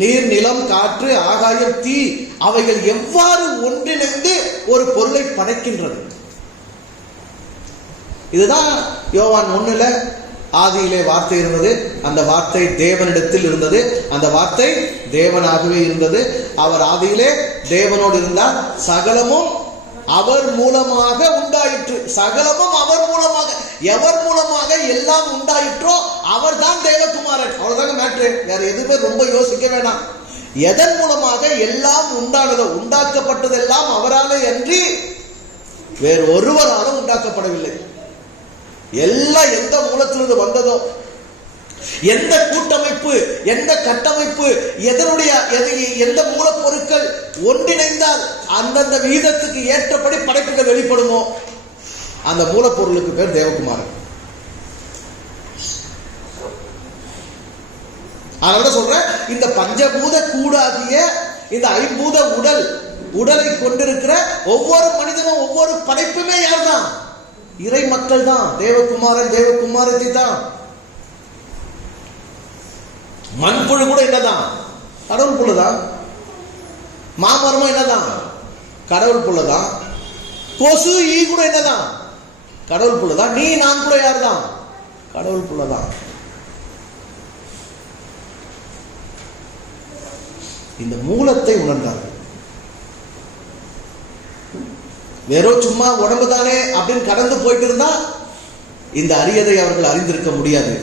நீர், நிலம், காற்று, ஆகாயம், தீ அவைகள் எவ்வாறு ஒன்றிணைந்து ஒரு பொருளை படைக்கின்றது? இதுதான் யோவான் 1ல ஆதியிலே வார்த்தை இருந்தது, அந்த வார்த்தை தேவனிடத்தில் இருந்தது, அந்த வார்த்தை தேவனாகவே இருந்தது, அவர் ஆதியிலே தேவனோடு இருந்தார், சகலமும் அவர் மூலமாக உண்டாயிற்று. சகலமும் அவர் மூலமாக. எவர் மூலமாக எல்லாம் உண்டாயிற்றோ அவர் தான் தேவகுமாரன். அவ்வளவுதாங்க மேட்ரு. வேற எதுவுமே ரொம்ப யோசிக்க வேணாம். எதன் மூலமாக எல்லாம் உண்டானதோ, உண்டாக்கப்பட்டதெல்லாம் அவராலே அன்றி வேறு ஒருவராலும் உண்டாக்கப்படவில்லை. எல்லாம் எந்த மூலத்திலிருந்து வந்ததோ, எந்த கூட்டமைப்பு, எந்த கட்டமைப்பு, எந்த மூலப்பொருட்கள் ஒன்றிணைந்தால் அந்தந்த விகிதத்துக்கு ஏற்றபடி படைப்புகள் வெளிப்படுமோ அந்த மூலப்பொருளுக்கு பேர் தேவகுமாரன். அதனால சொல்றேன், இந்த பஞ்சபூத கூடாகிய இந்த ஐம்பூத உடலை கொண்டிருக்கிற ஒவ்வொரு மனிதனும் ஒவ்வொரு படைப்புமே யார் தான்? இறை மக்கள் தான். தேவகுமாரன், தேவகுமாரத்தை தான். மண்புழு கூட என்னதான்? கடவுள் புழுதான். மாமரமும் என்னதான்? கடவுள் புள்ளதான். கொசு ஈ கூட என்னதான்? கடவுள் புள்ளதான். நீ நான் கூட யார் தான்? கடவுள் புள்ளதான். இந்த மூலத்தை உணர்ந்தார்கள். வெறும் சும்மா உடம்பு தானே அப்படின்னு கடந்து போயிட்டு இருந்தா இந்த அரியதை அவர்கள் அறிந்திருக்க முடியாது.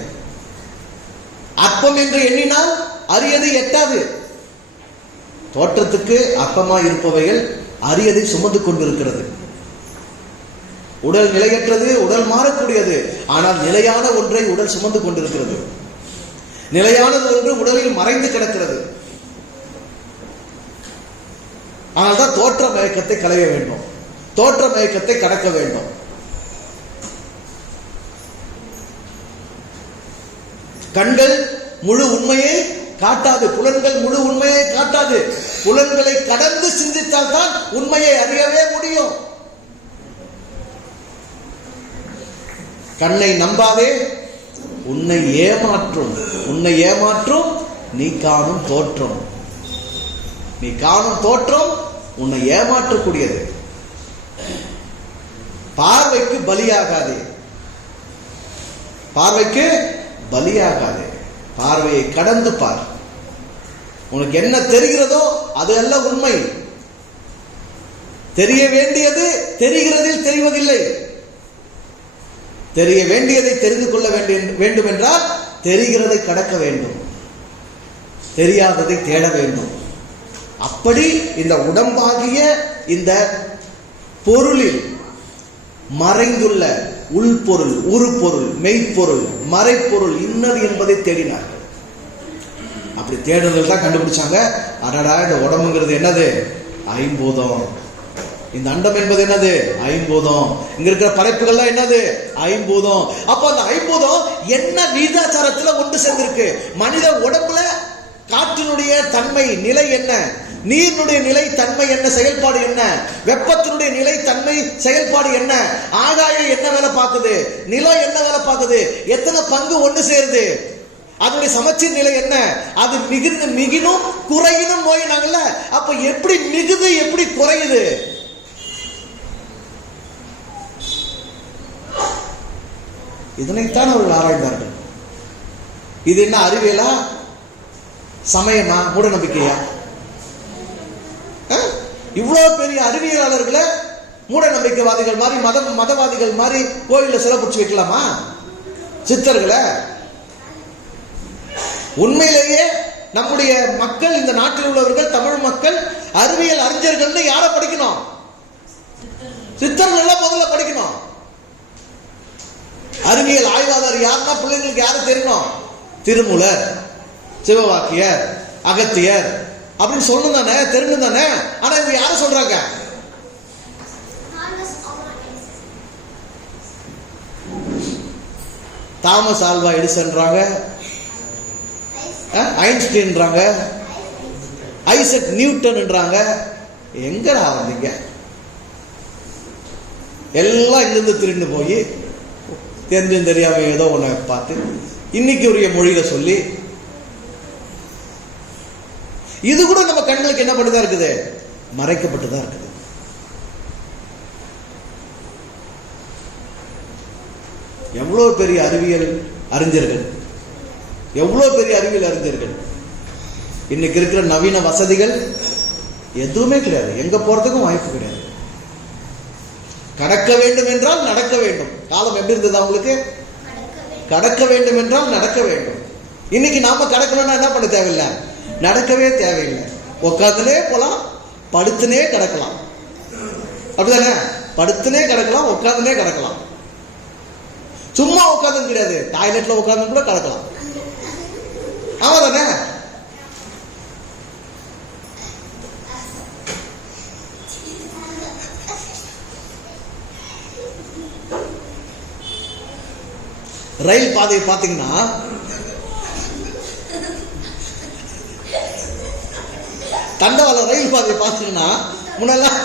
அப்பம் என்று எண்ணினால் அரியதை எட்டாது. தோற்றத்துக்கு அப்பமா இருப்பவைகள் அரியதை சுமந்து கொண்டிருக்கிறது. உடல் நிலையற்றது, உடல் மாறக்கூடியது. ஆனால் நிலையான ஒன்றை உடல் சுமந்து கொண்டிருக்கிறது. நிலையானது ஒன்று உடலில் மறைந்து கிடக்கிறது. ஆனால்தான் தோற்ற மயக்கத்தை களைய வேண்டும், தோற்ற மயக்கத்தை கடக்க வேண்டும். கண்கள் முழு உண்மையை காட்டாது, புலன்கள் முழு உண்மையை காட்டாது. புலன்களை கடந்து சிந்தித்தால் தான் உண்மையை அறியவே முடியும். கண்ணை நம்பாதே, உன்னை ஏமாற்றும், உன்னை ஏமாற்றும் நீ காணும் தோற்றம். நீ காணும் தோற்றம் உன்னை ஏமாற்றக்கூடியது. பார்வைக்கு பலியாகாதே, பார்வைக்கு பலியாகாதே. பார்வையை கடந்து பார். உனக்கு என்ன தெரிகிறதோ அது அல்ல உண்மை. தெரிய வேண்டியது தெரிகிறதில் தெரிவதில்லை. தெரிய வேண்டியதை தெரிந்து கொள்ள வேண்டும் என்றால் தெரிகிறதை கடக்க வேண்டும், தெரியாததை தேட வேண்டும். அப்படி இந்த உடம்பாகிய இந்த பொருளில் மறைந்துள்ள உள்பொருள், உருப்பொருள், மெய்ப்பொருள், மறைப்பொருள் இன்னது என்பதை தேடினார்கள். அப்படி தேடுதல் தான் கண்டுபிடிச்சாங்க. அடடா, இந்த உடம்புங்கிறது என்னது? ஐம்பூதம். இந்த அண்டம் என்பது என்னது? ஐம்பூதம். இங்க இருக்கிற படைப்புகள்லாம் என்னது? ஐம்பூதம். அப்ப அந்த ஐம்பூதம் என்ன விகிதாச்சாரத்துல ஒன்று சேர்ந்திருக்கு? மனித உடம்புல காற்றினுடைய தன்மை நிலை என்ன, நீரினுடைய நிலை தன்மை என்ன, செயல்பாடு என்ன, வெப்பத்தினுடைய நிலை தன்மை செயல்பாடு என்ன, ஆகாயம் என்ன வேலை பார்க்குது, நிலம் என்ன வேலை பார்க்குது, எத்தனை பங்கு ஒன்று சேருது, அதனுடைய சமச்சீர் நிலை என்ன, அது மிகினும் குறையினும் நோயினாங்கல்ல. அப்ப எப்படி மிகுது, எப்படி குறையுது? இதனைத்தான் அவர்கள் ஆராய்ந்தார்கள். இது என்ன அறிவியலா, சமயமா, மூட நம்பிக்கையா? இவ்வளவு பெரிய அறிவியலாளர்களை மூட நம்பிக்கைவாதிகள் மாதிரி, மதவாதிகள் மாதிரி கோயில சிலை பிடிச்சு வைக்கலாமா? சித்தர்களை? உண்மையிலேயே நம்முடைய மக்கள், இந்த நாட்டில் உள்ளவர்கள், தமிழ் மக்கள் அறிவியல் அறிஞர்கள் யாரை படிக்கணும்? சித்தர்கள் எல்லாம் முதல்ல படிக்கணும். அறிவியல் ஆய்வாளர் யாருன்னா பிள்ளைங்களுக்கு யாரும் தெரியணும்? திருமூலர், சிவவாக்கியர், அகத்தியர் அப்படின்னு சொல்லணும் தானே, தெரியும் தானே. ஆனா இவங்க யார சொல்றாங்க? தாமஸ் ஆல்வா எடிசன்றாங்க, ஐன்ஸ்டீன்றாங்க, ஐசக் நியூட்டன்ன்றாங்க. எங்கடா வந்தீங்க? எல்லாம் இங்கிருந்து திருண்டு போய் தெரிஞ்சும் தெரியாம ஏதோ ஒண்ணு பார்த்து இன்னைக்கு உரிய மொழியில சொல்லி, இது கூட நம்ம கண்களுக்கு என்ன பண்ணுதான் இருக்குது? மறைக்கப்பட்டுதான் இருக்குது. எவ்வளவு பெரிய அறிவியல் அறிஞர்கள், எவ்வளவு பெரிய அறிவியல் அறிஞர்கள். இன்னைக்கு இருக்கிற நவீன வசதிகள் எதுவுமே கிடையாது. எங்க போறதுக்கும் வாய்ப்பு கிடையாது. கடக்க வேண்டும் என்றால் நடக்க வேண்டும். காலம் எப்படி இருந்தது அவங்களுக்கு? கடக்க வேண்டும் என்றால் நடக்க வேண்டும். இன்னைக்கு நாம கடக்கணும்னா என்ன பண்ண தேவையில்லை, நடக்கவே தேவையில்லை. உட்காந்துனே போலாம், படுத்துனே கிடக்கலாம். அப்படிதானே? படுத்துனே கிடக்கலாம், உட்காந்துனே கிடக்கலாம். சும்மா உட்காந்து கிடையாது, டாய்லெட்ல உட்காந்து கூட கிடக்கலாம். ஆமா தானே? ரயில் பாதையை பார்த்தீங்கன்னா தண்டவாளம் ரயில் பாதையை பார்த்தீங்கன்னா முன்னெல்லாம்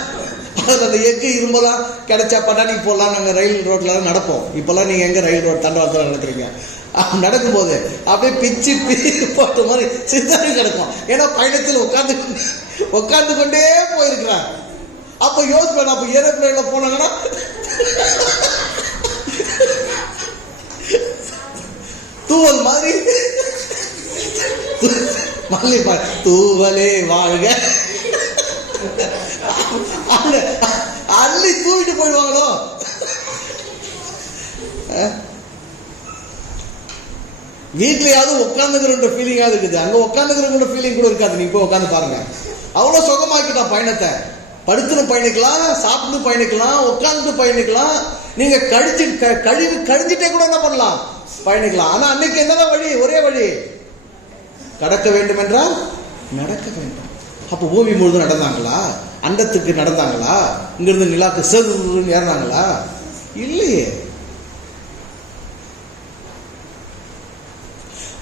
அதில் அந்த எஃகு இரும்பெல்லாம் கிடைச்சா பட்டாணி போடலாம். நாங்கள் ரயில் ரோட்ல நடப்போம். இப்போல்லாம் நீங்கள் எங்கே ரயில் ரோட் தண்டவாளத்தில் நடக்கிறீங்க? நடக்கும்போது அப்படியே பிச்சு போட்ட மாதிரி சித்தாரி கிடக்கும். ஏன்னா பயணத்தில் உட்காந்து உட்கார்ந்து கொண்டே போயிருக்கிறாங்க. அப்ப யோசிப்பேன், அப்ப ஏரோப்ளேன்ல போனாங்கன்னா தூவல் மாதிரி தூவலே வாழ்க அள்ளி தூவிட்டு போயிடுவாங்களோ. வீட்லயாவது உட்காந்துக்கிற ஃபீலிங்காவது இருக்குது, அங்க உட்காந்துக்கிற ஃபீலிங் கூட இருக்காது. நீங்க போய் உட்காந்து பாருங்க, அவ்வளவு சுகமாக்கிட்டான் பயணத்தை. படுத்துன்னு பயணிக்கலாம், சாப்பிட்டு பயணிக்கலாம், உட்காந்து பயணிக்கலாம், நீங்க கழிஞ்சிட்டே கூட என்ன பண்ணலாம், பயணிக்கலாம். ஆனா அன்னைக்கு என்னதான் வழி? ஒரே வழி, கடக்க வேண்டும் என்றால் நடக்க வேண்டும். அப்ப பூமி முழுதும் நடந்தாங்களா? அண்டத்துக்கு நடந்தாங்களா? இங்கிருந்து நிலாக்கு சேர்ந்து ஏறினாங்களா? இல்லையே.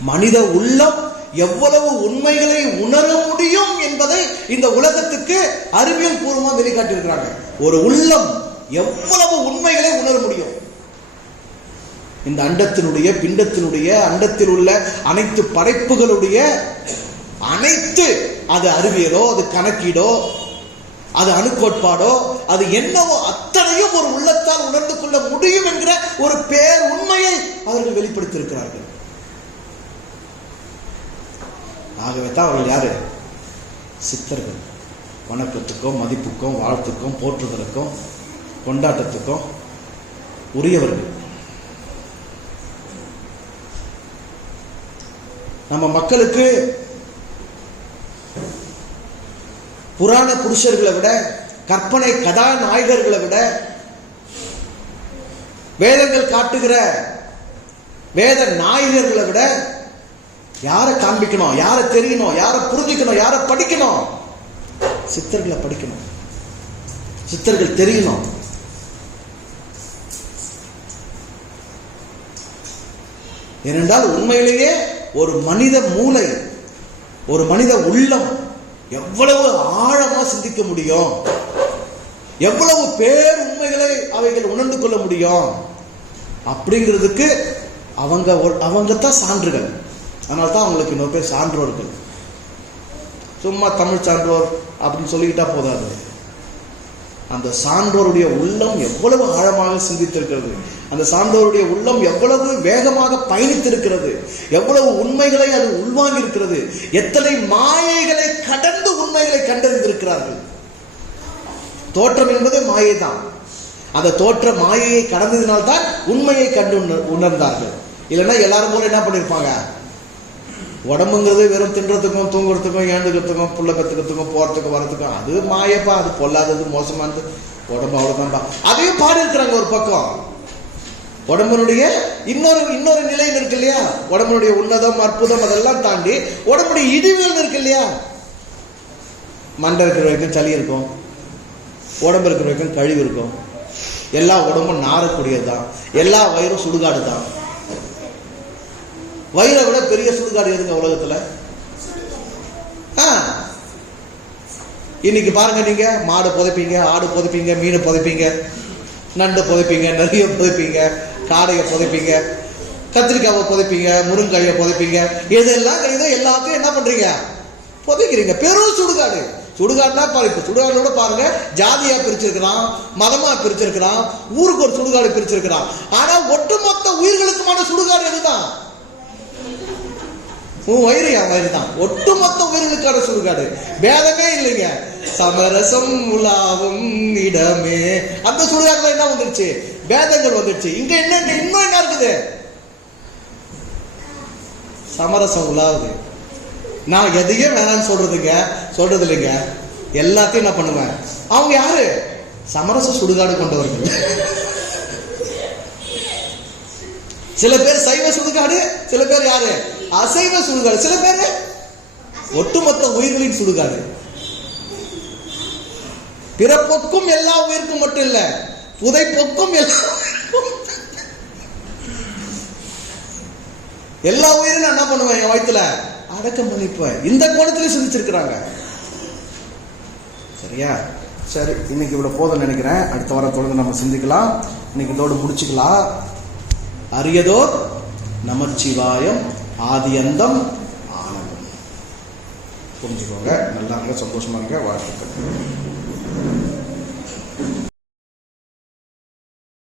மனித உள்ளம் எவ்வளவு உண்மைகளை உணர முடியும் என்பதை இந்த உலகத்துக்கு அறிவியல் பூர்வமாக வெளிக்காட்டியிருக்கிறாங்க. ஒரு உள்ளம் எவ்வளவு உண்மைகளை உணர முடியும். இந்த அண்டத்தினுடைய, பிண்டத்தினுடைய, அண்டத்தில் உள்ள அனைத்து படைப்புகளுடைய அனைத்து, அது அறிவியலோ, அது கணக்கீடோ, அது அணுக்கோட்பாடோ, அது என்னவோ அத்தனையும் ஒரு உள்ளத்தால் உணர்ந்து கொள்ள முடியும் என்கிற ஒரு பேர் உண்மையை அவர்கள் வெளிப்படுத்தியிருக்கிறார்கள். ஆகவே தான் அவர்கள் யாரு? சித்தர்கள். வணக்கத்துக்கும் மதிப்புக்கும் வாழ்த்துக்கும் போற்றுதலுக்கும் கொண்டாட்டத்துக்கும் உரியவர்கள். நம்ம மக்களுக்கு புராண புருஷர்களை விட, கற்பனை கதாநாயகர்களை விட, வேதங்கள் காட்டுகிற வேத நாயகர்களை விட யாரை காண்பிக்கணும், யாரை தெரியணும், யாரை புரிஞ்சுக்கணும், யாரை படிக்கணும்? சித்தர்களை படிக்கணும், சித்தர்கள் தெரியணும். ஏனென்றால் உண்மையிலேயே ஒரு மனித மூளை, ஒரு மனித உள்ளம் எவ்வளவு ஆழமா சிந்திக்க முடியும், எவ்வளவு பேர் உண்மைகளை அவைகள் உணர்ந்து கொள்ள முடியும் அப்படிங்கிறதுக்கு அவங்க தான் சான்றுகள். அதனால தான் அவங்களுக்கு இன்னொரு பேர் சான்றோர்கள். சும்மா தமிழ் சான்றோர் அப்படின்னு சொல்லிக்கிட்டா போதாது. அந்த சான்றோருடைய உள்ளம் எவ்வளவு ஆழமாக சிந்தித்திருக்கிறது, அந்த சான்றோருடைய உள்ளம் எவ்வளவு வேகமாக பயணித்திருக்கிறது, எவ்வளவு உண்மைகளை அது உள்வாங்கி இருக்கிறது, எத்தனை மாயைகளை கடந்து உண்மைகளை கண்டறிந்திருக்கிறார்கள். தோற்றம் என்பது மாயை தான். அந்த தோற்ற மாயையை கடந்ததினால்தான் உண்மையை கண்டு உணர்ந்தார்கள். இல்லைன்னா எல்லாரும் போல என்ன பண்ணிருப்பாங்க, உடம்புங்கிறது வெறும் தின்றதுக்கும் தூங்குறதுக்கும் ஏந்துக்கிறதுக்கும் புள்ள கத்துக்கிறதுக்கும் போறதுக்கும் வரதுக்கும், அது மாயப்பா, அது பொல்லாதது மோசமானது, உடம்பு அவ்வளவுதான்பா. அதையும் பாடி இருக்கிறாங்க. ஒரு பக்கம் உடம்புடைய இன்னொரு நிலையில் இருக்கு இல்லையா, உடம்புடைய உன்னதம் அற்புதம் அதெல்லாம் தாண்டி உடம்புடைய இடிவுகள் இருக்கு இல்லையா. மண்டை இருக்கிற வரைக்கும் சளி இருக்கும், உடம்பு இருக்கிற வரைக்கும் கழிவு இருக்கும், எல்லா உடம்பும் நாரக்கூடியது தான், எல்லா வயிறும் சுடுகாடு தான். வயிறை விட பெரிய சுடுகாடு எதுங்க உலகத்துல? இன்னைக்கு பாருங்க, நீங்க மாடு புதைப்பீங்க, ஆடு புதைப்பீங்க, மீனை புதைப்பீங்க, நண்டு புதைப்பீங்க, நிறைய புதைப்பீங்க, காடையை புதைப்பீங்க, கத்திரிக்காவை புதைப்பீங்க, முருங்காயை புதைப்பீங்க, எதெல்லாம் கிடையாது எல்லாத்தையும் என்ன பண்றீங்க, புதைக்கிறீங்க. பெரும் சுடுகாடு. சுடுகாடுனா பாரு, இப்ப சுடுகாடோட பாருங்க, ஜாதியா பிரிச்சிருக்கிறான், மதமா பிரிச்சிருக்கிறான், ஊருக்கு ஒரு சுடுகாடு பிரிச்சிருக்கிறான். ஆனா ஒட்டுமொத்த உயிர்களுக்குமான சுடுகாடு எதுதான்? உன் வயிறு என் வயிறு தான். ஒட்டுமொத்த உயிர்களுக்கான சுடுகாடு. வேதமே இல்லைங்க. சமரசம் உலாவும் இடமே, அந்த சுடுகாடுல என்ன வந்துருச்சு? வேதங்கள் வந்துருச்சு. இங்க இன்னும் என்ன இருக்குது? சமரசம் உலாவுது. நான் எதையும் வேணான்னு சொல்றது இல்லைங்க. எல்லாத்தையும் என்ன பண்ணுவேன்? அவங்க யாரு? சமரச சுடுகாடு கொண்டவர்கள். சில பேர் சைவ சுடுகாடு, சில பேர் யாரு? அசைவ சுடுகாடு, சில பேர் ஒட்டுமொத்த உயிர்களின் சுடுகாடு. பிறப்பொக்கும் எல்லா உயிருக்கும் மட்டும் இல்ல, புதைப்பொக்கும் எல்லா உயிரும் என்ன பண்ணுவேன்? என் வயிற்றுல அடக்கம் பண்ணிப்பேன். இந்த கோணத்திலே சிந்திச்சிருக்கிறாங்க. சரியா? சரி, இன்னைக்கு இவ்வளவு போதும் நினைக்கிறேன். அடுத்த வாரம் தொடர்ந்து நம்ம சிந்திக்கலாம். இன்னைக்கு இதோடு முடிச்சுக்கலாம். அரியதோர் நமச்சிவாயம், ஆதியந்தம், ஆனந்தம். புரிஞ்சுக்கோங்க. நல்லா இருங்க, சந்தோஷமா இருங்க. வாழ்த்துக்கள்.